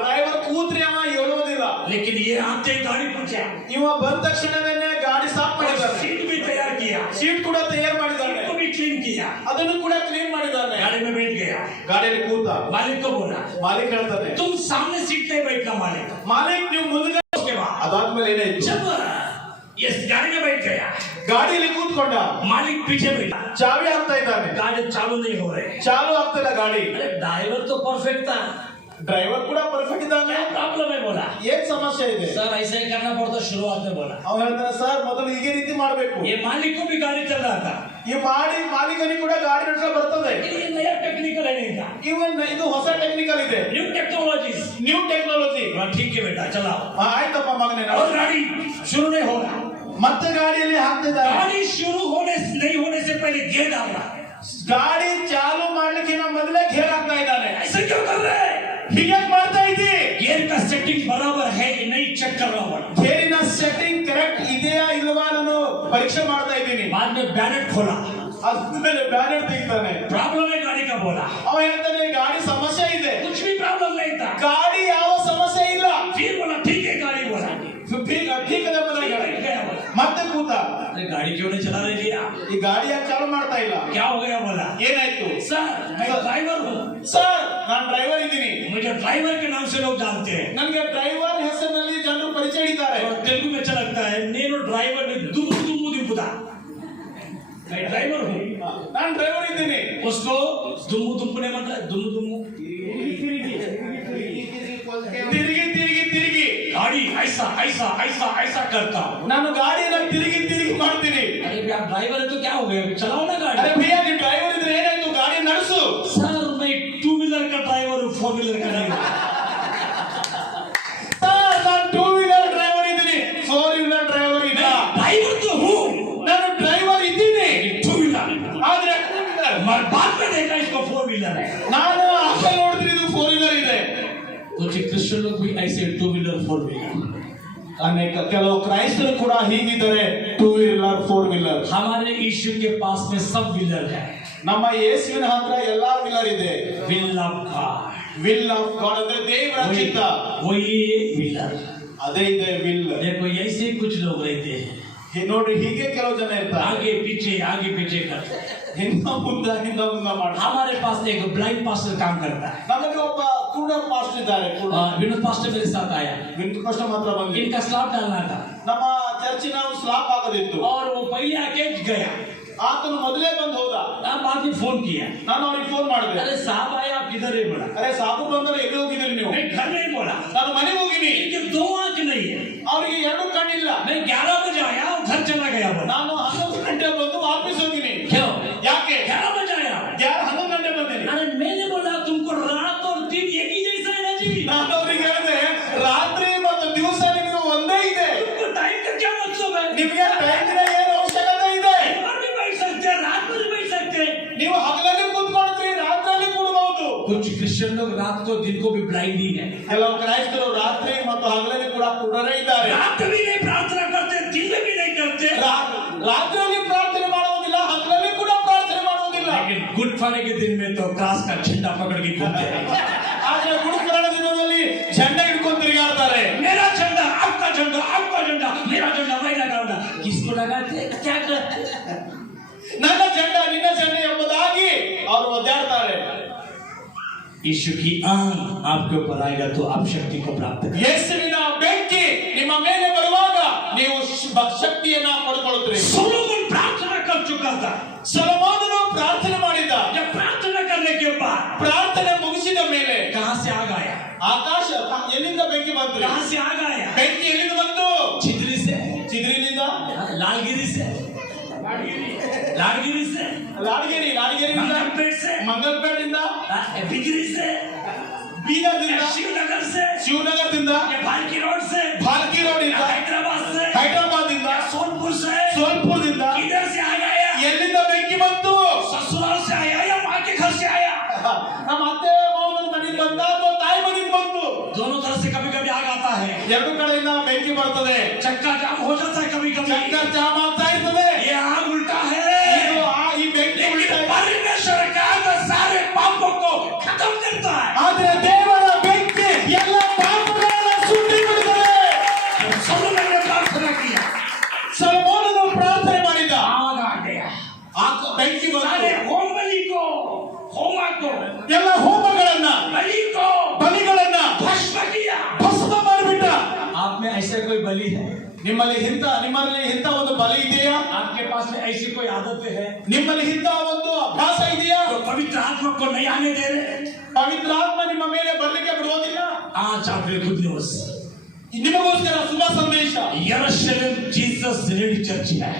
ಡ್ರೈವರ್ ಕೂತ್ರಿ ಅವ ಹೇಳೋದಿಲ್ಲ. लेकिन ये आते ही गाड़ी पूछा, ಇವ ಬಂದ ತಕ್ಷಣವೇನೆ ಗಾಡಿ ಸಾಫ್ ಮಾಡಿದ್ದಾನೆ. सीट भी तैयार किया, ಸೀಟ್ ಕೂಡ ತಯಾರು ಮಾಡಿದ್ದಾನೆ, सीट को भी क्लीन किया, ಅದನ್ನು ಕೂಡ ಕ್ಲೀನ್ ಮಾಡಿದ್ದಾನೆ. गाड़ी में बैठ गया. ಗಾಡಿಯಲ್ಲಿ ಕೂತ. मालिक को बोला, ಮಾಲೀಕ ಹೇಳ್ತಾನೆ, तुम सामने सीट नहीं बैठना मालिक. ಮಾಲೀಕ್ ನೀವು ಮುಂದೆ. उसके बाद ಅದಾದ್ಮೇಲೆ ಏನಾಯ್ತು? जब ये गाड़ी में बैठ गया, ಗಾಡಿಯಲ್ಲಿ ಕೂತ್ಕೊಂಡ, मालिक पीछे बैठा, ಚಾವಿ ಹಾಕ್ತಾ ಇದ್ದಾನೆ, गाड़ी चालू नहीं हो रही. ಚಾಲು ಆಗ್ತಿಲ್ಲ ಗಾಡಿ. अरे ड्राइवर तो परफेक्ट था, ಡ್ರೈವರ್ ಕೂಡ ಪರ್ಫೆಕ್ಟ್ ಇದ್ದಾನೆ. क्या प्रॉब्लम है बोला? ಏನ್ ಸಮಸ್ಯೆ ಇದೆ? सर ऐसे ही करना पड़ता शुरुआत में बोला. ಅವ್ನು ಹೇಳ್ತಾನೆ, ಸರ್ ಮೊದಲು ಹೀಗೆ ರೀತಿ ಮಾಡ್ಬೇಕು. ये मालिक को भी गाड़ी चल रहा था, ಈ ಮಾಲೀಕನಿಗೆ ಕೂಡ ಗಾಡಿ ನಡೆಸಲು ಬರ್ತದೆ. ये नया टेक्निकल है नहीं था, ಇದು ಹೊಸ ಟೆಕ್ನಿಕಲ್ ಇದೆ, न्यू टेक्नोलॉजीज. New technology. ठीक है बेटा चलाओ. ಆಯ್ತಪ್ಪ ಮಗನೇ. और गाड़ी शुरू नहीं हो रहा, ಮತ್ತೆ ಗಾಡಿಯಲ್ಲಿ ಹಾಕ್ತಿದ್ದಾರೆ. गाड़ी शुरू नहीं होने से पहले गियर डाल रहा है. ಗಾಡಿ ಚಾಲು ಮಾಡ್ಲಿಕ್ಕೆ ಮೊದಲೇ ಗೇರ್ ಹಾಕ್ತಾ ಇದ್ದಾನೆ. ऐसे क्यों कर रहे हैं? ಹೀಗೆ ಮಾಡ್ತಾ ಇದ್ದಿ. गियर का सेटिंग बराबर है कि नहीं चेक कर रहा हूँ. ಗೇರಿನ ಸೆಟ್ಟಿಂಗ್ ಕರೆಕ್ಟ್ ಇದೆಯಾ ಇಲ್ವಾ ನಾನು ಪರೀಕ್ಷೆ ಮಾಡ್ತಾ ಇದ್ದೀನಿ. बाद में बैनेट खोला, ಅದ್ಮೇಲೆ ಬ್ಯಾನರ್ ತೆಗಿತಾನೆ. प्रॉब्लम है गाड़ी का बोला. ಅವ ಹೇಳ್ತಾನೆ, ಗಾಡಿ ಸಮಸ್ಯೆ ಇದೆ. कुछ भी प्रॉब्लम नहीं था. ಗಾಡಿ ಯಾವ ಸಮಸ್ಯೆ ಇಲ್ಲ. फिर बोला ठीक है गाड़ी बोला, ठीक है बैठ गया बोला. ಮತ್ತೆ ಕೂತ. अरे गाड़ी क्यों नहीं चला रही आप? ಈ ಗಾಡಿ ಯಾಕೆ ಚಾಲು ಮಾಡ್ತಾ ಇಲ್ಲ? क्या हो गया बोला? ಏನಾಯ್ತು? सर मैं ड्राइवर हूँ, ಸರ್ ನಾನು ಡ್ರೈವರ್ ಇದ್ದೀನಿ. मुझे ड्राइवर के नाम से लोग जानते हैं. ನನಗೆ ಡ್ರೈವರ್ ಹೆಸರಿನಲ್ಲಿ ಜನರು ಪರಿಚಯ ಹಿಡಿತಾರೆ. और तेलुगु में अच्छा लगता है, నేను డ్రైవర్ దుమ్ము దుమ్ము దింపుదా. मैं ड्राइवर हूँ, ನಾನು ಡ್ರೈವರ್ ಇದ್ದೀನಿ. उसको दुम्मु दुम्पुने मतलब दुम्मु दुम्मु ತಿರುಗಿ ತಿರುಗಿ ತಿರುಗಿ गाड़ी ऐसा ऐसा ऐसा ऐसा करता हूँ. ನಾನು ಗಾಡಿಯನ್ನು ತಿರುಗಿ ತಿರುಗಿ ಮಾಡ್ತೀನಿ. अरे आप ड्राइवर है तो क्या हो गया, चलाओ ना ಅರೆ गाड़ी. ಭಯ್ಯ, ನೀನು ಡ್ರೈವರ್ ಇದ್ರೆ ಏನಾಯ್ತು, ಗಾಡಿ ನಡೆಸು. सर मैं 2 व्हीलर का ड्राइवर हूँ, 4 व्हीलर का नहीं. ಸರ್ ನಾನು 2 ವೀಲರ್ ಡ್ರೈವರ್ ಇದ್ದೀನಿ, 4 ವೀಲರ್ ಡ್ರೈವರ್ ಇಲ್ಲ. ड्राइवर तो हूँ, ನಾನು ಡ್ರೈವರ್ ಇದ್ದೀನಿ, 2 व्हीलर. ಆದ್ರೆ मैं बाद में देखा इसको 4 व्हीलर है. ನಾನು ಆಸೆ ನೋಡಿದ್ರೆ ಇದು 4 ವೀಲರ್ ಇದೆ. कुछ क्रिश्चियन लोग भी ऐसे 2 व्हीलर 4 व्हीलर. ಅನೇಕ ಕೆಲವು ಕ್ರೈಸ್ತರು ಕೂಡ ಹೀಗಿದ್ದಾರೆ, 2 ವೀಲರ್ 4 ವೀಲರ್. हमारे यीशु के पास में सब व्हीलर है. ನಮ್ಮ ಯೇಸುವಿನ ಹತ್ರ ಎಲ್ಲಾ ವೀಲರ್ ಇದೆ. Will of God, will of god ಅಂದ್ರೆ ದೇವರ ಚಿತ್ತ, वही व्हीलರ್. ಅದೇ ಇದೆ ವಿಲ್. देखो ऐसे कुछ लोग रहते हैं, ನೋಡ್ರಿ, ಹೀಗೆ ಕೆಲವು ಜನ ಇರ್ತಾರೆ, आगे पीछे करते हैं. ಹಿಂದ ಮುಂದೆ ಮಾಡ್ತಾರೆ. हमारे पास एक ब्लाइंड पास्टर काम करता है. ನಮಗೆ ಒಬ್ಬ ಕೂಡ ಪಾಸ್ಟರ್ ಇದ್ದಾರೆ. विनोद पास्टर मेरे साथ आया, ವಿಂಟು ಕಷ್ಟ ಮಾತ್ರ ಬಂದಿ. इनका स्लॉट डालना था ನಮ್ಮ ಚರ್ಚಿನ ಸ್ಲಾಪ್ ಆಗೋದಿತ್ತು. और वो पहले आके गया. ಆತನು ಮೊದಲೇ ಬಂದು ಹೋದ. आप बाद में फोन किया, ನಾನು ಅವ್ರಿಗೆ ಫೋನ್ ಮಾಡಿದೆ. अरे साहब आए आप किधर है बोला. ಅರೆ ಸಾಬು ಬಂದ್ರೆ ಎಲ್ಲಿ ಹೋಗಿದ್ದೀರಿ ನೀವು? मैं घर नहीं बोला, ನಾನು ಮನೆಗೆ ಹೋಗಿನಿ. इनके 2 आंख नहीं है. ಅವರಿಗೆ 2 ಕಣ್ಣಿಲ್ಲ. मैं 11 बजे आया और घर चला गया बोला. ನಾನು 11 ಗಂಟೆ ಬಂದು ವಾಪಸ್ ಹೋಗಿನಿ. क्यों? ಯಾಕೆ? 11 बजे आया. ಯಾರು 11 ಗಂಟೆ ಬಂದಿನಿ? अरे मैंने बोला तुमको रात और दिन एक ही जैसा है ना जी. ನಾನು ಅವ್ರಿಗೆ ಹೇಳಿದೆ, ರಾತ್ರಿ ಮತ್ತು ದಿವಸ ನಿಮಗೆ ಒಂದೇ ಇದೆ. तुमको टाइम का क्या मतलब है? ನಿಮಗೆ ಟೈಮಿನ ಏನು ಅವಶ್ಯಕತೆ ಇದೆ? दिन भर भी बैठ सकते हैं, रात भर भी बैठ सकते हैं. ನೀವು ಹಗಲಲ್ಲಿ ಕೂತ್ಕೊಳ್ತೀರಿ, ರಾತ್ರಿಯಲ್ಲಿ ಕೂಡಬಹುದು. कुछ क्रिश्चियन लोग रात को दिन को भी ब्लाइंड ही है. ಕೆಲವು ಕ್ರೈಸ್ತರು ರಾತ್ರಿ ಮತ್ತು ಹಗಲಲ್ಲಿ ಕೂಡ ಕುಡರೇ ಇದ್ದಾರೆ. रात में नहीं प्रार्थना करते, दिन में भी नहीं करते. ರಾತ್ರಿಯಲ್ಲಿ ಪ್ರಾರ್ಥನೆ ಮಾಡುವುದಿಲ್ಲ, ಹಗಲಲ್ಲಿ ಕೂಡ ಪ್ರಾರ್ಥನೆ ಮಾಡುವುದಿಲ್ಲ. लेकिन गुड फ्राइडे के दिन में तो क्रॉस का झंडा पकड़ के घूमते हैं. ಆದ್ರೆ ಗುರುಪುರಾಣ ದಿನದಲ್ಲಿ झंडा ಹಿಡ್ಕೊಂಡು ತಿರುಗಾಡ್ತಾರೆ. मेरा झंडा, आपका झंडा, आपका झंडा, मेरा झंडा मैं लगाऊंगा. किसको लगाते क्या करते? ನನ್ನ झंडा ನಿನ್ನ झंडा ಎಂಬುದಾಗಿ ಅವರು ಒದ್ದಾಡ್ತಾರೆ. यीशु की आंख आपके ऊपर आएगा तो आप शक्ति को प्राप्त करेंगे. ಯೇಸುವಿನ ಬೆಂಕಿ ನಿಮ್ಮ ಮೇಲೆ ಬರುವಾಗ ನೀವು ಶಕ್ತಿಯನ್ನ ಪಡೆದುಕೊಳ್ಳುತ್ತೀರಿ. सोलोमन प्रार्थना कर चुका था. ಸೊಲೊಮೋನನು ಪ್ರಾರ್ಥನೆ ಮಾಡಿದ. जब प्रार्थना करने के बाद ಪ್ರಾರ್ಥನೆ ಮುಗಿಸಿದ ಮೇಲೆ कहां से आग आया? ಆಕಾಶ ಎಲ್ಲಿಂದ ಬೆಂಕಿ ಬಂತು? कहां से आग आया? ಬೆಂಕಿ ಎಲ್ಲಿಂದ ಬಂತು? छिद्री से, ಚಿದ್ರಿನಿಂದ, लालगिरी से, लालगिरी से, ಲಾಡಗೇರಿಯಿಂದ, मंगलपेट से, ಮಂಗಲ್ಪೇಟಿಂದ, बिजली से, ಬೀದರ್ದಿಂದ, शिवनगर से, ಶಿವನಗರದಿಂದ, या भालकी रोड से, ಭಾಲ್ಕಿ ರೋಡ್ ಇಂದ, हैदराबाद से, ಹೈದರಾಬಾದ್ ಇಂದ, सोनपुर से, ಸೋಲ್ಪುರದಿಂದ, किधर से आया या ಎಲ್ಲಿಂದ ಬೆಂಕಿ ಬಂತು? ससुराल से आया या माँ के घर से आया? ನಮ್ಮ ಅತ್ತೆ ಮಾವನ ಮನೆಯಿಂದ ಬಂತ ಅಥವಾ ತಾಯಿ ಮನೆಯಿಂದ ಬಂತು? दोनों तरफ से कभी कभी आग आता है, ಎರಡು ಕಡೆಯಿಂದ ಬೆಂಕಿ ಬರ್ತದೆ, चक्का जाम हो जाता है कभी कभी, ಚಕ್ಕರ್ ಜಾಮ್ ಆಗ್ತಾ ಇರ್ತದೆ. ये आग उल्टा है, ಇದು ಈ ಬೆಂಕಿ लेकिन ಉಲ್ಟಾ ಇದೆ. परमेश्वर का आग सारे पापों को खत्म करता है. ಆದ್ರೆ ದೇವರ ಬೆಂಕಿ ಎಲ್ಲ ಪಾಪಗಳನ್ನು ಸುಟ್ಟಿ ಬಿಡುತ್ತದೆ. सलोमन ने प्रार्थना किया, ಸೊಲೊಮೋನನು ಪ್ರಾರ್ಥನೆ ಮಾಡಿದ, आग आ गया, ಬೆಂಕಿ सारे ಬಂತು. होम बलि को, होमा को, ಎಲ್ಲ ಹೋಮಗಳನ್ನ, बलि को ಬಲಿಗಳನ್ನ भस्म किया. ಭಸ್ಮ ಮಾಡಿಬಿಟ್ಟ. आप में ऐसे कोई बलि है? ನಿಮ್ಮಲ್ಲಿ ಇಂಥ ಒಂದು ಬಲಿ ಇದೆಯಾ? आपके पास में ऐसी कोई आदत है ನಿಮ್ಮಲ್ಲಿ ಇಂಥ ಒಂದು ಅಭ್ಯಾಸ ಇದೆಯಾ? तो पवित्र आत्मा को नहीं आने दे रहे? ಪವಿತ್ರ ಆತ್ಮ ನಿಮ್ಮ ಮೇಲೆ ಬರ್ಲಿಕ್ಕೆ ಬಿಡುವುದಿಲ್ಲ. आज आपके गुड न्यूज, ನಿಮಗೋಸ್ಕರ ಶುಭ ಸಂದೇಶ. यरूशलेम जीसस रीड चर्च है.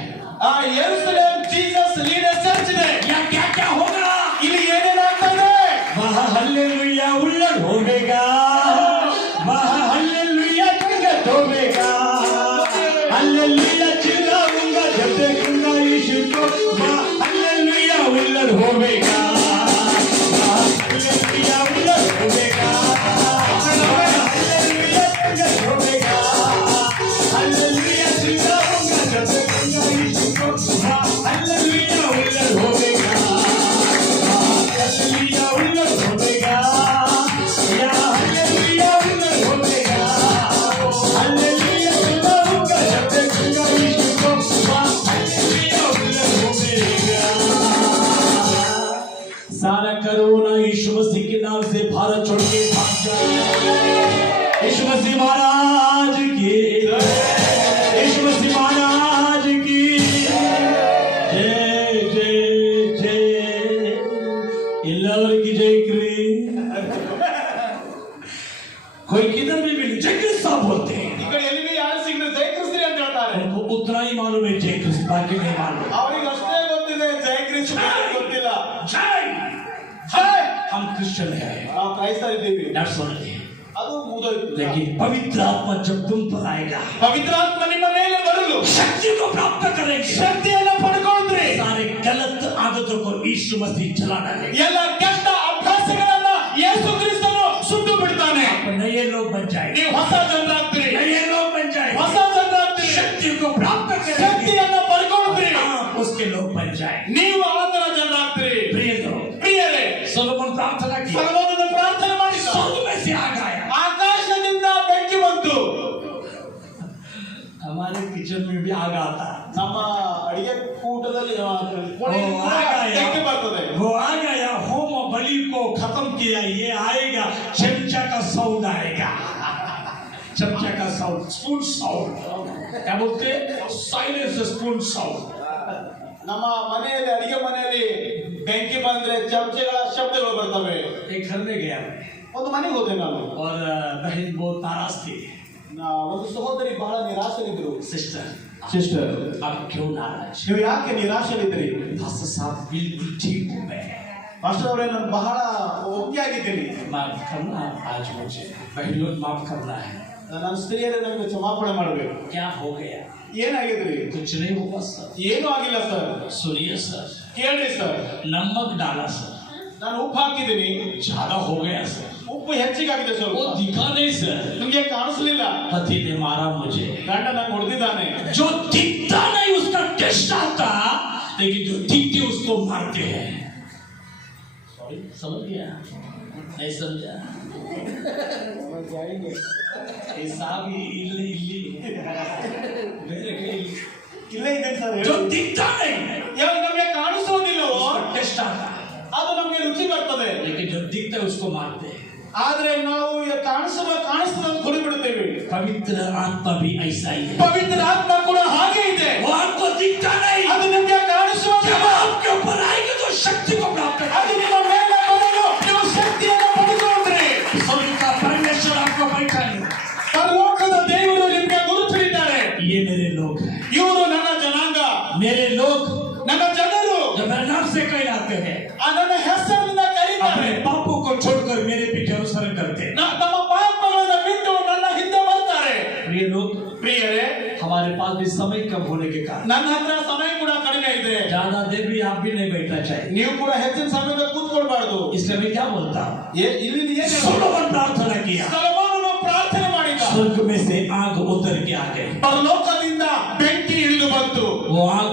ಆ ಯೆರೂಸಲೇಮ್ ಜೀಸಸ್ ಲೀಡರ್ ಚರ್ಚ್ ಇದೆ. यहाँ क्या क्या होगा? ಇಲ್ಲಿ ಏನೇನಾಗ್ತದೆ? वहाँ हालेलुया उल्लड़ होगा, वहाँ हालेलुया जगत होगा, हालेलुया चिल्लाऊंगा जब देखूंगा यीशु को, वहाँ हालेलुया उल्लड़ होगा, वहाँ हालेलुया उल्लड़ होगा, वहाँ हालेलुया जगत होगा, हालेलुया चिल्लाऊंगा जब देखूंगा यीशु को, वहाँ हालेलुया उल्लड़ होगा, हालेलुया उल्लड़ होगा, या हालेलुया उल्लड़ होगा, हालेलुया चिल्लाऊंगा जब देखूंगा यीशु को, वहाँ हालेलुया उल्लड़ होगा. सारा कोरोना यीशु मसीह के नाम से भारत छोड़ के भाग जाए. यीशु मसीह महाराज की, यीशु मसीह महाराज की जय जय जय. ಎಲ್ಲವರ की जय करें. कोई किधर भी मिले जय क्रिस्त साहब बोलते हैं, ಈ ಕಡೆ ಎಲ್ಲಿ ಯಾರು ಸಿಗ್ತಾರೆ ಜಯ ಕ್ರಿಸ್ತಿ ಅಂತ ಹೇಳ್ತಾರೆ. उनको उतना ही मालूम है जय क्रिस्त, बाकी नहीं मालूम. ಅವರಿಗೆ ಅಷ್ಟೇ ಗೊತ್ತಿದೆ ಜಯ ಕ್ರಿಸ್ತಿ ಬೇರೆ ಗೊತ್ತಿಲ್ಲ. जय ಜೈ हम क्रिश्चियन हैं, ನಾವು ಕ್ರೈಸ್ತರಿದ್ದೀವಿ, that's only. ಅದು ಮುಗಿದೋಯ್ತು. लेकिन पवित्र आत्मा जब तुम पर आएगा, ಪವಿತ್ರಾತ್ಮ ನಿಮ್ಮ ಮೇಲೆ ಬರಲು शक्ति को प्राप्त करेंगे, ಶಕ್ತಿಯನ್ನು ಪಡ್ಕೊಂಡ್ರಿ. सारे गलत आदतों को यीशु मसीह जला डालेंगे. ಎಲ್ಲ ಕೆಟ್ಟ ಅಭ್ಯಾಸಗಳನ್ನ ಯೇಸು ಕ್ರಿಸ್ತನು ಸುಟ್ಟು ಬಿಡ್ತಾನೆ. नए लोग बन जाएंगे, ನೀವು ಹೊಸ ಜನರಾಗ್ತೀರಿ, नए लोग बन जाएंगे, ಹೊಸ ಜನರಾಗ್ತೀರಿ, शक्ति को प्राप्त करेंगे, ಶಕ್ತಿಯನ್ನು ಪಡ್ಕೊಂಡ್ರಿ, उसके लोग बन जाएंगे. ನೀವು ಆತನ ಜನರಾಗ್ತೀರಿ. प्रिय लोग, ಪ್ರಿಯರೇ, सोलोमन प्रार्थना की, ಸೊಲೊಮೋನನು ಪ್ರಾರ್ಥನೆ ಮಾಡಿದ, स्वर्ग में से आग आया. ಆಕಾಶದಿಂದ ಬೆಂಕಿ ಬಂತು. हमारे किचन में भी आग आता है. ನಮ್ಮ ಅಡಿಗೆ ಕೂಟದಲ್ಲಿ ಕೋಣೆಯಲ್ಲಿ ಕೂಡ ಬೆಂಕಿ ಬರ್ತದೆ. वो आ गया, होम और बलि को खत्म किया, ये आएगा चमचा का साउंड आएगा, चमचा का साउंड, स्पून साउंड, क्या बोलते हैं, साइलेंस स्पून साउंड. ನಮ್ಮ ಮನೆಯಲ್ಲಿ ಅಡಿಗೆ ಮನೆಯಲ್ಲಿ ಬೆಂಕಿ ಬಂದ್ರೆ ಚಮಚೆಗಳ ಶಬ್ದಗಳು ಬರ್ತವೆ. एक घर में गया मैं, ಒಂದು ಮನೆಗೆ ಹೋದೆ ನಾನು. और बहन बहुत नाराज थी. ಒಂದು ಸಹೋದರಿ ಬಹಳ ನಿರಾಶರಿದ್ರು. सिस्टर, ಸಿಸ್ಟರ್, अब क्यों नाराज? ನೀವು ಯಾಕೆ ನಿರಾಶರಿದ್ರಿ? पास्टर साहब बिल्कुल ठीक हूँ मैं, ಮಾಸ್ಟರ್ ಅವರೇ, ನಾನು ಬಹಳ ಒಪ್ಪಿಗೆ ಆಗಿದ್ದೀನಿ. माफ करना आज मुझे, बहनों माफ करना है. ನನ್ನ ಸ್ತ್ರೀಯರೇ ನಮಗೆ ಕ್ಷಮಾಪಣೆ ಮಾಡಬೇಕು. क्या हो गया? ಏನಾಗಿದ್ರಿ? कुछ नहीं हुआ सर. ಏನೂ ಆಗಿಲ್ಲ ಸರ್. सुनिए सर, ಕೇಳ್ರಿ ಸರ್, नमक डाला सर, ನಾನು ಉಪ್ಪು ಹಾಕಿದ್ದೀನಿ, ज्यादा हो गया सर. ಉಪ್ಪು ಹೆಚ್ಚಿಗಾಗಿದೆ वो ಸ್ವಲ್ಪ. दिखा नहीं सर. ನಿಮ್ಗೆ ಕಾಣಿಸ್ಲಿಲ್ಲ. पति ने मारा मुझे. ಗಂಡ ನಂಗೆ ಹೊಡೆದಿದ್ದಾನೆ. जो दिखता नहीं उसका टेस्ट आता, लेकिन जो दिखते उसको मारते हैं. सॉरी, समझ गया? नहीं समझा? हिसाब इल्ली मेरे कहीं ಇಲ್ಲೇ ಇದೆ ಸರ್. जो दिखता नहीं ಯಾವ ನಮಗೆ ಕಾಣಿಸೋದಿಲ್ಲವೋ उसका टेस्ट आता, ಅದು ನಮಗೆ ರುಚಿ ಬರ್ತದೆ. लेकिन जो दिखता है उसको मारते हैं. ಆದ್ರೆ ನಾವು ಕಾಣಿಸ್ತದ ಹೊಡಿ ಬಿಡುತ್ತೇವೆ. पवित्र आत्मा भी ऐसा ही है. ಪವಿತ್ರ ಆತ್ಮ ಕೂಡ ಹಾಗೆ ಇದೆ. वो आपको दिखता नहीं, ಅದು ನಿಮಗೆ ಕಾಣಿಸುವುದಿಲ್ಲ. जब आपके ऊपर आएगी तो शक्ति को प्राप्त ಅದು करेगी. ನಿಮ್ಮ ಮೇಲೆ ಬರಲು ನೀವು ಶಕ್ತಿಯನ್ನು ಪಡೆದುಕೊಂಡ್ರಿ. स्वर्ग का परमेश्वर आपको बैठाएगा. ಪರಲೋಕದ ದೇವರು ನಿಮಗೆ ಗುರುತಿದ್ದಾರೆ. ये मेरे लोग हैं, ಇವರು ನನ್ನ ಜನಾಂಗ, मेरे लोग ನನ್ನ ಜನರು, जो मेरे नाम से कहलाते हैं, ನನ್ನ ಹೆಸರಿನಿಂದ ಕರೀತಾರೆ. अपने पाप पास भी समय कम होने के कारण ನನ್ನ ಹತ್ರ ಸಮಯ ಕೂಡ ಕಡಿಮೆ ಇದೆ. ज्यादा देर भी आप भी नहीं बैठना चाहिए. ನೀವು ಕೂಡ ಹೆಚ್ಚಿನ ಸಮಯದ ಕೂತ್ಕೊಳ್ಬಾರ್ದು. इसलिए मैं क्या बोलता हूँ, ಇಲ್ಲಿ ಏನು सोलोमन प्रार्थना किया, ಸೊಲೊಮೋನನು ಪ್ರಾರ್ಥನೆ ಮಾಡಿದ. स्वर्ग में से आग उतर के आ गई. ಪರಲೋಕದಿಂದ ಬೆಂಕಿ ಇಳಿದು ಬಂತು. वो आग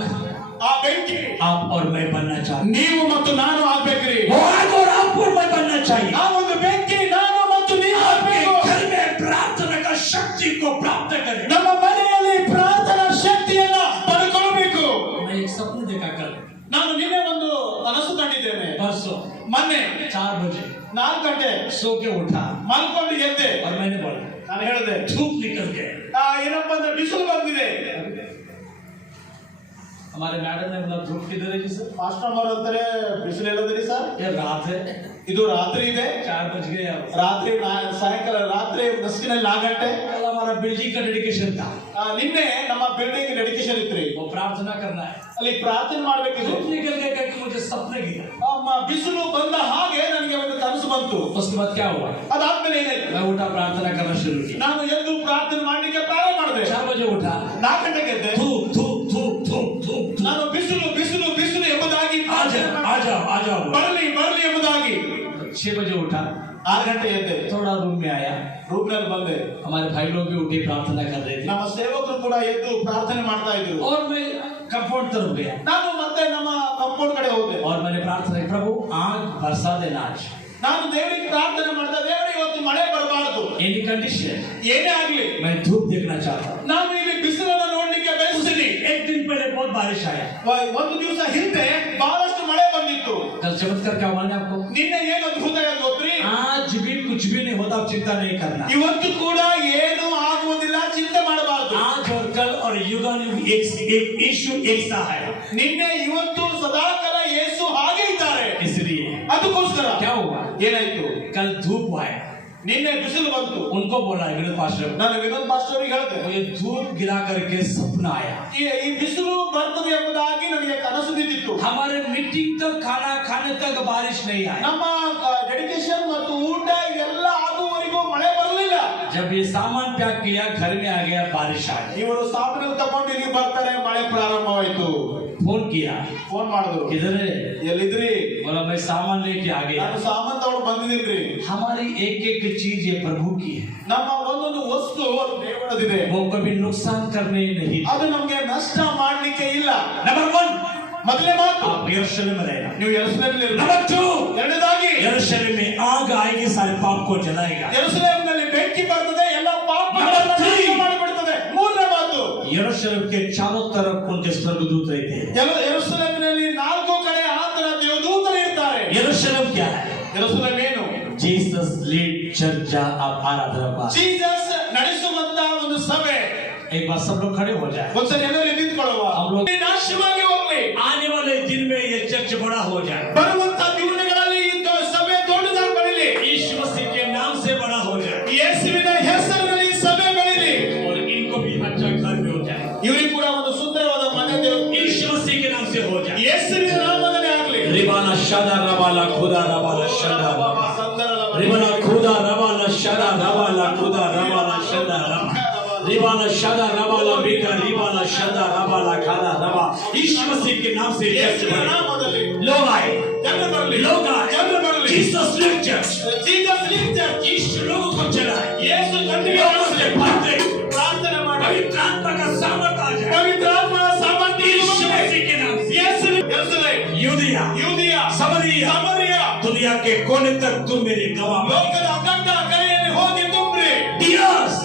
ಆ ಬೆಂಕಿ आप और मैं बनना चाहिए. ನೀವು ಮತ್ತು ನಾನು ಆಗ್ಬೇಕ್ರಿ. वो आग और आप और मैं बनना चाहिए. ಆ ಒಂದು ಬೆಂಕಿ ನಾನು ಮತ್ತು ನೀವು आपके ಆಗ್ಬೇಕು. घर में प्रार्थना का शक्ति को प्राप्त करें. ನಮ್ಮ ಮನೆಯಲ್ಲಿ ಪ್ರಾರ್ಥನಾ ಶಕ್ತಿಯನ್ನ ಪಡೆದುಕೊಳ್ಳಬೇಕು. मैं एक सपने देखा कल ನಾನು ನಿನ್ನೆ ಒಂದು ಕನಸು ಕಂಡಿದ್ದೇನೆ. परसों ಮೊನ್ನೆ 4 बजे 4 ಗಂಟೆ सो के उठा ಮಲ್ಕೊಂಡು ಎದ್ದೆ. और मैंने बोला ನಾನು ಹೇಳಿದೆ, धूप निकल गए. ಏನಪ್ಪ ಅಂದ್ರೆ ಬಿಸಿಲು ಬಂದಿದೆ. हमारे मैडम ने बोला धूप किधर है जी सर? ಮಾಸ್ಟರ್ ಅವರು ಅಂತಾರೆ ಬಿಸಿಲು ಎಲ್ಲದ್ರಿ ಸರ್? ये रात है, ಇದು ರಾತ್ರಿ ಇದೆ. 4 बज गए. अब ರಾತ್ರಿ ಸಾಯಂಕಾಲ ರಾತ್ರಿ ನಸಿಕಿನಲ್ಲಿ 4 ಗಂಟೆ. कल हमारा बिल्डिंग का डेडिकेशन था, ನಿನ್ನೆ ನಮ್ಮ ಬಿಲ್ಡಿಂಗ್ ಡೆಡಿಕೇಶನ್ ಇತ್ರಿ. वो प्रार्थना करना है. ಅಲ್ಲಿ ಪ್ರಾರ್ಥನೆ ಮಾಡ್ಬೇಕಿತ್ತು. धूप निकल गए करके मुझे सपने गिरा. ಬಿಸಿಲು ಬಂದ ಹಾಗೆ ನನಗೆ ಒಂದು ಕನಸು ಬಂತು. उसके बाद क्या हुआ, ಅದಾದ್ಮೇಲೆ ಏನಾಯ್ತು? मैं उठा प्रार्थना करना शुरू किया. ನಾನು ಎದ್ದು ಪ್ರಾರ್ಥನೆ ಮಾಡ್ಲಿಕ್ಕೆ ಪ್ರಾರಂಭ ಮಾಡಿದೆ. 4 बजे उठा, 4 ಗಂಟೆಗೆ ಎದ್ದೆ. धूप धूप धूप धूप धूप ನಾನು ಬಿಸಿಲು ಬಿಸಿಲು ಬಿಸಿಲು ಎಂಬುದಾಗಿ आ जाओ आ जाओ. ಬರಲಿ ಬರಲಿ ಎಂಬುದಾಗಿ 6 बजे उठा, 6 ಗಂಟೆ ಎದ್ದೆ. थोड़ा रूम में आया, ರೂಮ್ನಲ್ಲಿ ಬಂದೆ. हमारे भाई लोग भी उठे प्रार्थना कर रहे थे ನಮ್ಮ ಸೇವಕರು ಕೂಡ ಎದ್ದು ಪ್ರಾರ್ಥನೆ ಮಾಡ್ತಾ ಇದ್ರು. और मैं कंपाउंड तरफ गया ನಾನು ಮತ್ತೆ ನಮ್ಮ ಕಂಪೌಂಡ್ ಕಡೆ ಹೋದೆ. और मैंने प्रार्थना की, प्रभु आग बरसा देना आज, ನಾನು ದೇವರಿಗೆ ಪ್ರಾರ್ಥನೆ ಮಾಡಿದೆ, ದೇವರೇ ಇವತ್ತು ಮಳೆ ಬರಬಾರದು. Any condition. ಏನೇ ಆಗ್ಲಿ मैं धूप देखना चाहता हूँ. ನಾನು ಇಲ್ಲಿ ಬಿಸಿಲನ್ನು ನೋಡ್ಲಿಕ್ಕೆ ಬಯಸ್ತೀನಿ. एक दिन पहले बहुत बारिश आया. ಒಂದು ದಿವಸ ಹಿಂದೆ ಬಹಳಷ್ಟು ಮಳೆ ಬಂದಿತ್ತು. कल चमत्कार क्या हुआ ना आपको? ನಿನ್ನೆ ಏನು ಅದ್ಭುತ ಗೊತ್ತ್ರಿ? आज भी कुछ भी नहीं होता, चिंता नहीं करना. ಇವತ್ತು ಕೂಡ ಏನು ಆಗುವುದಿಲ್ಲ, ಚಿಂತೆ ಮಾಡಬಾರದು. आज और कल और युगानुयुग एक यीशु एक सा है. ನಿನ್ನೆ ಇವತ್ತು ಸದಾಕಾಲ ಯೇಸು ಹಾಗೆ ಇದ್ದಾರೆ. इसलिए ಅದಕ್ಕೋಸ್ಕರ क्या हुआ, ಏನಾಯ್ತು? कल धूप आया, ನಿನ್ನೆ ಬಿಸಿಲು ಬಂತು. उनको बोला विनोद पास्टर, ನಾನು ವಿನೋದ್ ಮಾಸ್ಟರ್ಗೆ ಹೇಳಿದೆ, वो ये धूप गिरा करके सपना आया. ಈ ಬಿಸಿಲು ಬರ್ತದೆ ಎಂಬುದಾಗಿ ನನಗೆ ಕನಸು ಬಿದ್ದಿತ್ತು. हमारे मीटिंग तक खाना खाने तक बारिश नहीं आई. ನಮ್ಮ ಡೆಡಿಕೇಶನ್ ಮತ್ತು ಊಟ ಇವೆಲ್ಲ ಆಗುವವರೆಗೂ ಮಳೆ ಬರಲಿಲ್ಲ. जब ये सामान पैक किया, घर में आ गया, बारिश आ गई. ಇವರು ಸಾಧನೆ ತಗೊಂಡು ಇಲ್ಲಿ ಬರ್ತಾರೆ, ಮಳೆ ಪ್ರಾರಂಭವಾಯಿತು. फोन किया, ಫೋನ್ ಮಾಡಿದ್ರು, किधर है? ಎಲ್ಲಿದ್ರಿ? बोला मैं सामान लेके आ गया. ನಾನು ಸಾಮಾನ್ ತಗೊಂಡು ಬಂದಿದ್ದೀನ್ರಿ. हमारी एक एक चीज ये प्रभु की है, ನಮ್ಮ ಒಂದೊಂದು ವಸ್ತು ಅದು ದೇವರದಿದೆ. वो कभी नुकसान करने नहीं. ಅದು ನಮಗೆ ನಷ್ಟ ಮಾಡ್ಲಿಕ್ಕೆ ಇಲ್ಲ. नंबर 1, ಮೊದಲನೇ ಮಾತು, आप यरूशलेम में रहना. ನೀವು ಯೆರೂಸಲೇಮಿನಲ್ಲಿ ಇರಿ. नंबर 2, ಎರಡನೇದಾಗಿ, यरूशलेम में आग आएगी, सारे पाप को जलाएगा. ಯೆರೂಸಲೇಮಿನಲ್ಲಿ ಬೆಂಕಿ ಬರ್ತದೆ, ಎಲ್ಲ ಪಾಪಗಳನ್ನು ನಾಶ ಮಾಡಿಬಿಡ್ತದೆ. ಮೂರನೇ ಮಾತು, यरूशलेम के चारों तरफ उनके स्वर्गदूत रहते हैं. ಯೆರೂಸಲೇಮಿನಲ್ಲಿ 4 ಕಡೆ ಆತನ ದೇವದೂತರು ಇರ್ತಾರೆ. यरूशलेम क्या है? ಯೆರೂಸಲೇಮ್ ಏನು? जीसस लीड चर्च आराधना पाठ. ಜೀಸಸ್ ನಡೆಸುವಂತ ಒಂದು ಸಭೆ. एक बार सब लोग खड़े हो जाए. ಒಂದ್ಸರಿ ಎಲ್ಲರೂ ನಿಂತ್ಕೊಳ್ಳುವ. हम लोग ನಾಶವಾಗಿ ಹೋಗ್ಲಿ. आने वाले दिन में ये चर्च बड़ा हो जाए. ಬರುವಂತ ದಿನಗಳಲ್ಲಿ ಈ ಸಭೆ ದೊಡ್ಡದಾಗಿ ಬೆಳೀಲಿ. यीशु मसीह के नाम से बड़ा हो जाए. ಯೇಸುವಿನ ಹೆಸರಿನಲ್ಲಿ ಈ ಸಭೆ ಬೆಳೀಲಿ. और इनको भी अच्छा घर में हो जाए. ಇವರಿಗೆ ಕೂಡ ಒಂದು ಸುಂದರವಾದ ಮನೆ ದೇವರು यीशु मसीह के नाम से हो जाए. ಯೇಸುವಿನ ನಾಮದಲ್ಲಿ ಆಗಲಿ. रिबाना शादा रबाला खुदा रबाला शादा रिबाना खुदा रबाला शादा रबाला खुदा रबाला शादा रिबाना शादा रबाला बेका रिबाना शादा रबाला खादा रबा. यीशु मसीह के नाम से ಯೇಸುವಿನ ನಾಮದಲ್ಲಿ लोग आए, ಜನರು ಬರಲಿ. लोग आए. ಜನರು ಬರಲಿ. Jesus lead church, Jesus lifter. Yeshu लोगों को चलाए. ಯೇಸು ಜನರಿಗೆ लोगों से भरते ಪ್ರಾರ್ಥನೆ ಮಾಡಿ. पवित्र आत्मा का सामर्थ आ जाए. ಪವಿತ್ರ ಆತ್ಮನ ಸಾಮರ್ಥ್ಯ यीशु मसीह के नाम से ಯೇಸು ಯೆರೂಸಲೇಮ್, यूदिया ಯೂದಿಯಾ, समरिया ಸಮರಿಯ, दुनिया के कोने तक तुम मेरी गवाह. ಲೋಕದ ಅಗಂಡ ಕಡೆಯಲ್ಲಿ ಹೋಗಿ ತುಂಬ್ರಿ. Tears,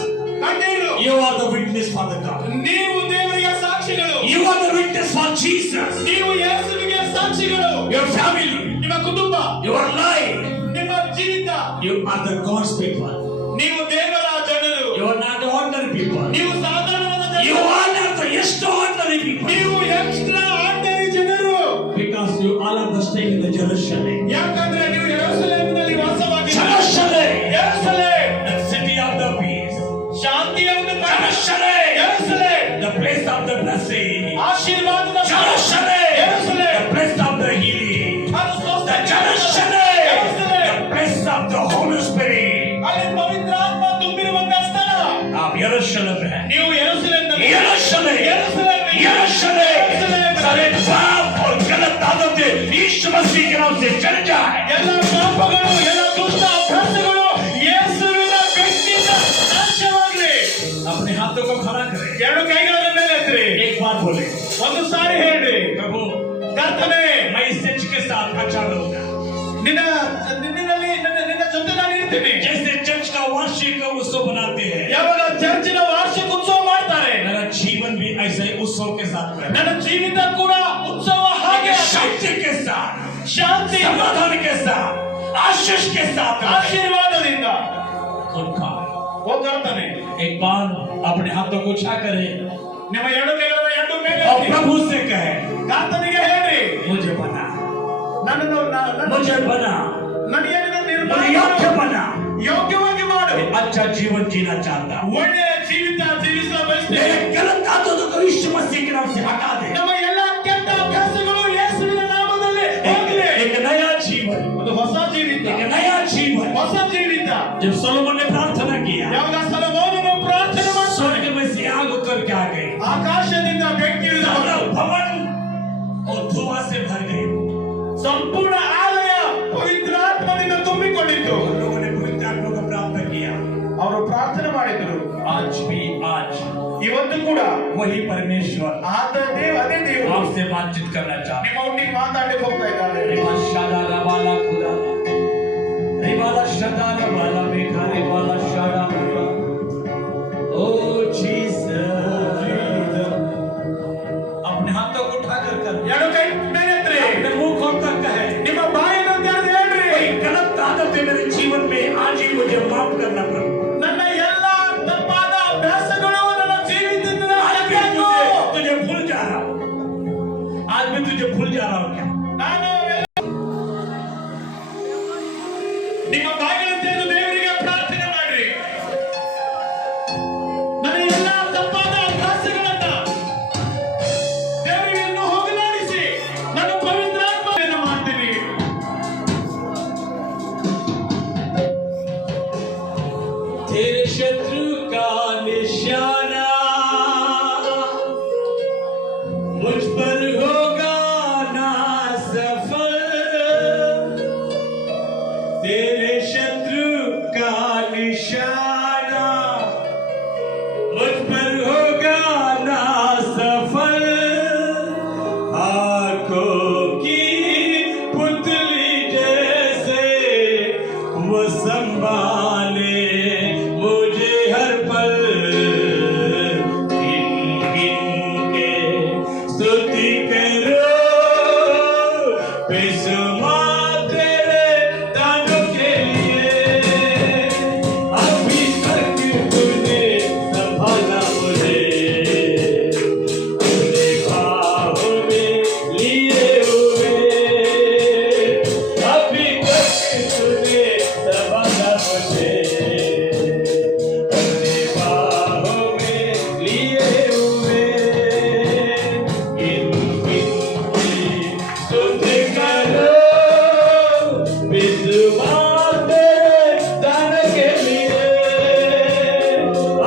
ಕಣ್ಣೀರು. you are the witness for the God. ನೀವು ದೇವರಿಗೆ ಸಾಕ್ಷಿಗಳು. You are the witness for Jesus. ನೀವು ಯೇಸುವಿಗೆ ಸಾಕ್ಷಿಗಳು. Your family, ನಿಮ್ಮ ಕುಟುಂಬ, your life, ನಿಮ್ಮ ಜೀವಿತ. you are the God's people. ನೀವು ದೇವರ ಜನರು. You are not the ordinary people. ನೀವು ಸಾಧಾರಣವಾದ You ಜನರು. are not the extraordinary people. ನೀವು ಎಕ್ಸ್ಟ್ರಾ ಆರ್ಡಿನರಿ ಜನರು. Because you all are the staying in the Jerusalem. ಯಾಕಂದ್ರೆ ನೀವು ಯೆರೂಸಲೇಮಿನಲ್ಲಿ ವಾಸವಾಗಿದ್ದೀರಿ. Jerusalem, Jerusalem, the city of the peace. ಶಾಂತಿಯ ಒಂದು ಪಟ್ಟಣ. Jerusalem, Jerusalem, the place of the blessing. ಆಶೀರ್ವಾದದ Jerusalem, Jerusalem, the place of the healing. ಅದು The ಸ್ವಸ್ಥತೆ. Jerusalem, Jerusalem, the place of the Holy Spirit. ಅಲ್ಲಿ ಎರಡು ಕೈಗಳ ಮೇಲೆ ಎತ್ತಿರಿ. एक बार बोले ಒಂದು ಸಾರಿ ಹೇಳ್ರಿ, प्रभु ಕರ್ತನೇ मैं इस चर्च के साथ अच्छा रहूंगा, ನಿನ್ನ ಜೊತೆ ನಾನು ಇರ್ತೀನಿ. जैसे चर्च का वार्षिक उत्सव बनाते हैं ಯಾವಾಗ ಚರ್ಚಿನ ವಾರ್ಷಿಕ ಉತ್ಸವ ಮಾಡ್ತಾರೆ, मेरा जीवन भी ऐसे ही उत्सव के साथ रहे, ನನ್ನ ಜೀವಿತ ಕೂಡ ಉತ್ಸವ ಹಾಗೆ शांति के साथ, ಶಾಂತಿ समाधान के साथ, आशीष के साथ रहे। ಆಶೀರ್ವಾದದಿಂದ उनका ಹೋಗ್ತಾನೆ. एक बार अपने हाथों को उठा करे ನಿಮ್ಮ ಎರಡು ಕೈಗಳನ್ನು ಎರಡು ಮೇಲೆ और ಎತ್ತಿ. प्रभु से कहे ಕರ್ತನಿಗೆ ಹೇಳ್ರಿ, मुझे बना, ನನ್ನನ್ನು मुझे बना, ನನಗೆ मुझे योग्य बना, ಯೋಗ್ಯವಾಗಿ ಮಾಡು. मैं अच्छा जीवन जीना चाहता हूँ, ಒಳ್ಳೆಯ ಜೀವಿತ ಜೀವಿಸ ಬಯಸ್ತೇನೆ. मेरे गलत आदतों को यीशु मसीह के नाम से हटा दे, ನಮ್ಮ ಎಲ್ಲ ಕೆಟ್ಟ ಅಭ್ಯಾಸಗಳು ಯೇಸುವಿನ ನಾಮದಲ್ಲಿ ಹೋಗಲಿ. एक नया जीवन, ಒಂದು ಹೊಸ ಜೀವಿತ, एक नया जीवन। ಹೊಸ ಜೀವಿತ. जब सोलोमन ने प्रार्थना किया, ಯಾವಾಗ ಸೊಲೊಮೋನನು ಪ್ರಾರ್ಥನೆ ಮಾಡ್ತಾನೆ, स्वर्ग में से आग उतर के आ गई, ಆಕಾಶದಿಂದ ಬೆಂಕಿ ಇಳಿದು सारा ಬಂತು. भवन और धुआं से भर गई, ಸಂಪೂರ್ಣ ಆಲಯ ಪವಿತ್ರಾತ್ಮದಿಂದ ತುಂಬಿಕೊಂಡಿತ್ತು. और लोगों ने पवित्र आत्मा को प्राप्त किया। ಅವರು ಪ್ರಾರ್ಥನೆ ಮಾಡಿದರು. आज भी आज ಇವತ್ತು ಕೂಡ वही परमेश्वर ಅದೇ ದೇವರು आपसे बातचीत करना चाहते ನಿಮ್ಮ ಒಟ್ಟಿಗೆ ಮಾತಾಡಲಿಕ್ಕೆ ಹೋಗ್ತಾ ಇದ್ದಾರೆ. हैं। ओ जीसस, अपने हाथों को उठाकर कर ಎರಡು ಕೈ ಮೇಲೆ ಎತ್ತಿರಿ. अपने मुंह खोल कर कहे, ನಿಮ್ಮ ಬಾಯನ್ನು ತೆರೆದು ಹೇಳ್ರಿ, कोई गलत आदत है मेरे जीवन में, आज ही मुझे माफ करना प्रभु। ನನ್ನ ಎಲ್ಲ ತಪ್ಪಾದ ಅಭ್ಯಾಸಗಳು ನನ್ನ ಜೀವಿತದಿಂದ आज भी ಹಾಳಾಗಬೇಕು. तुझे भूल जा रहा हूँ, आज भी तुझे भूल जा रहा हूँ क्या? ನಾನು ನಿಮ್ಮ ಬಾಗಿಲು ತೆರೆದು ದೇವರಿಗೆ ಪ್ರಾರ್ಥನೆ ಮಾಡ್ರಿ. ನನ್ನ ಎಲ್ಲ ತಪ್ಪಾದ ಅಭ್ಯಾಸಗಳನ್ನ ದೇವರಿಗೆ ಇನ್ನೂ ಹೋಗಲಾಡಿಸಿ ನನ್ನ ಪವಿತ್ರಾತ್ಮವನ್ನು ಮಾಡ್ತೀನಿ. तेरे शत्रु का निशाना मुझ पर होगा ना सफल, तेरे शत्रु का निशाना मुझ पर होगा ना सफल, आंखों की पुतली जैसे वो संभाले मुझे हर पल, गिन गिन के स्तुति करो, बेशुमार तेरे दानों के लिए, अभी तक तूने संभाला मुझे, अपने बाहों में लिए हुए, अभी तक तूने संभाला मुझे, अपने बाहों में लिए हुए, गिन गिन के स्तुति करो, बेशुमार तेरे दान के लिए,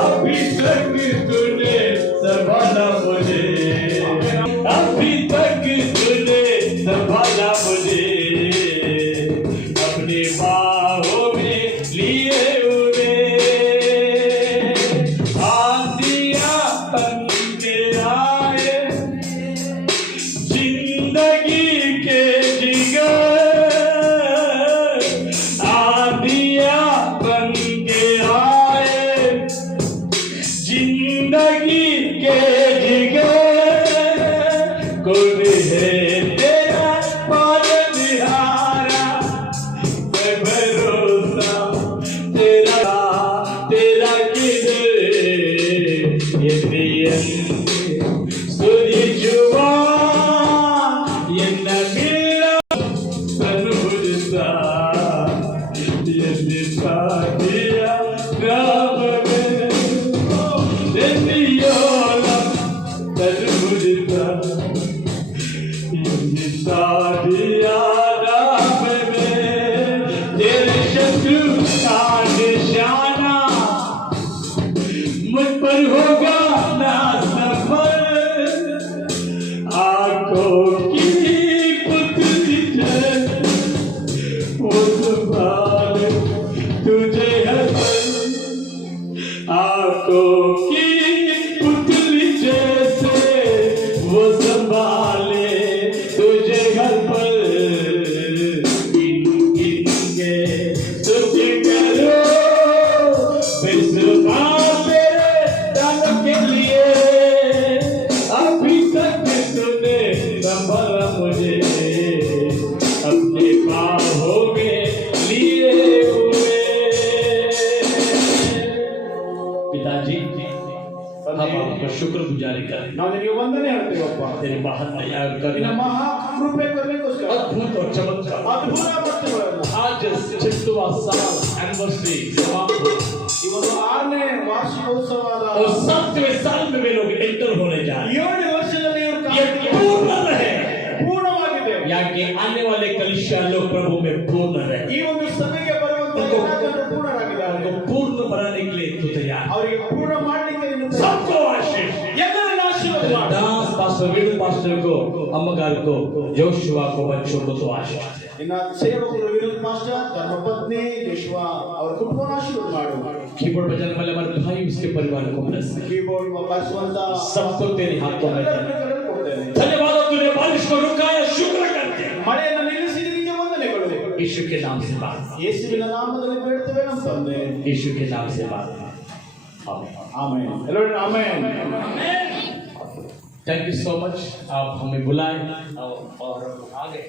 अभी तक तूने संभाला मुझे, अभी तक तूने संभाला मुझे, अपनी बाहों में लिए हुए, आंधियां बन के आए, जिंदगी के जिगर, आंधियां बन के आए, जिंदगी के जिगर, कौन है तेरा पालनहारा, मैं भरोसा तेरा तेरा किधर, ये प्रियन स्तुति जुआ ये न मिला सनुरता, ये दिशा दिया राम में, ये दियोला सनुरता, ये दिशा दिया राम में, तेरे शत्रु का निशाना मुझ पर होगा ना सफल, आंखों की पुतली जैसे वो संभाले तुझे हर हम आपका शुक्रगुजारी करें। ನಾವು ನಿನಗೆ ವಂದನೆ ಹೇಳ್ತೀವಪ್ಪ. तेरी बहुत दया ನಿನ್ನ करना ಮಹಾ ಕೃಪೆ ಕೊಡಲಿಕ್ಕೋಸ್ಕರ अद्भुत और चमत्कार। ಅದ್ಭುತ ವಸ್ತುಗಳನ್ನು आज 6वां साल एनिवर्सरी समाप्त हो ಈ ಒಂದು 6ನೇ ವಾರ್ಷಿಕೋತ್ಸವದ और 7वें साल में वे लोग एंटर होने जा रहे 7 ವರ್ಷದಲ್ಲಿ ಇವರು हैं। ये पूर्ण रहे ಪೂರ್ಣವಾಗಿದೆ. याकि आने वाले कलीसिया लोग प्रभु में पूर्ण रहे। ಈ ಒಂದು ಸಭೆಗೆ ಬರುವಂತ ಎಲ್ಲ ಜನರು ಪೂರ್ಣರಾಗಿದ್ದಾರೆ. उनको पूर्ण बनाने के लिए तू तैयार। ಅವರಿಗೆ ಪೂರ್ಣ ಮಾಡಲಿಕ್ಕೆ ನೀನು सबको आशीष। ಎಲ್ಲರನ್ನ ಆಶೀರ್ವಾದ ಮಾಡು. दास पास्टर वीरू पास्टर को अम्मगार को जोशुआ को बच्चों को तो आशीष। ಇನ್ನ ಸೇವಕರು ವಿರುದ್ಧ ಮಾಸ್ಟರ್ ಧರ್ಮಪತ್ನಿ ಯಶ್ವಾ ಅವರ ಕುಟುಂಬವನ್ನು ಆಶೀರ್ವಾದ ಮಾಡು. कीबोर्ड बजाने वाले हमारे भाई उसके परिवार को ब्लेस कर। ಕೀಬೋರ್ಡ್ ಬಾರಿಸುವಂತ सबको तेरे हाथों में दे। ಎಲ್ಲರನ್ನೂ ಕೊಡ್ತೇನೆ. धन्यवाद तूने बारिश को रुकाया, शुक्र करते हैं। ಮಳೆಯನ್ನು ನಿಲ್ಲಿಸಿದಕ್ಕೆ ವಂದನೆಗಳು. यीशु के नाम से बात। ಯೇಸುವಿನ ನಾಮದಲ್ಲಿ ಬೇಡ್ತೇವೆ ನಮ್ಮ ತಂದೆ. यीशु के नाम से बात। आमीन। ಆಮೆನ್. ಎಲ್ಲರೂ amen. Thank you so much. आप हमें बुलाए और आगे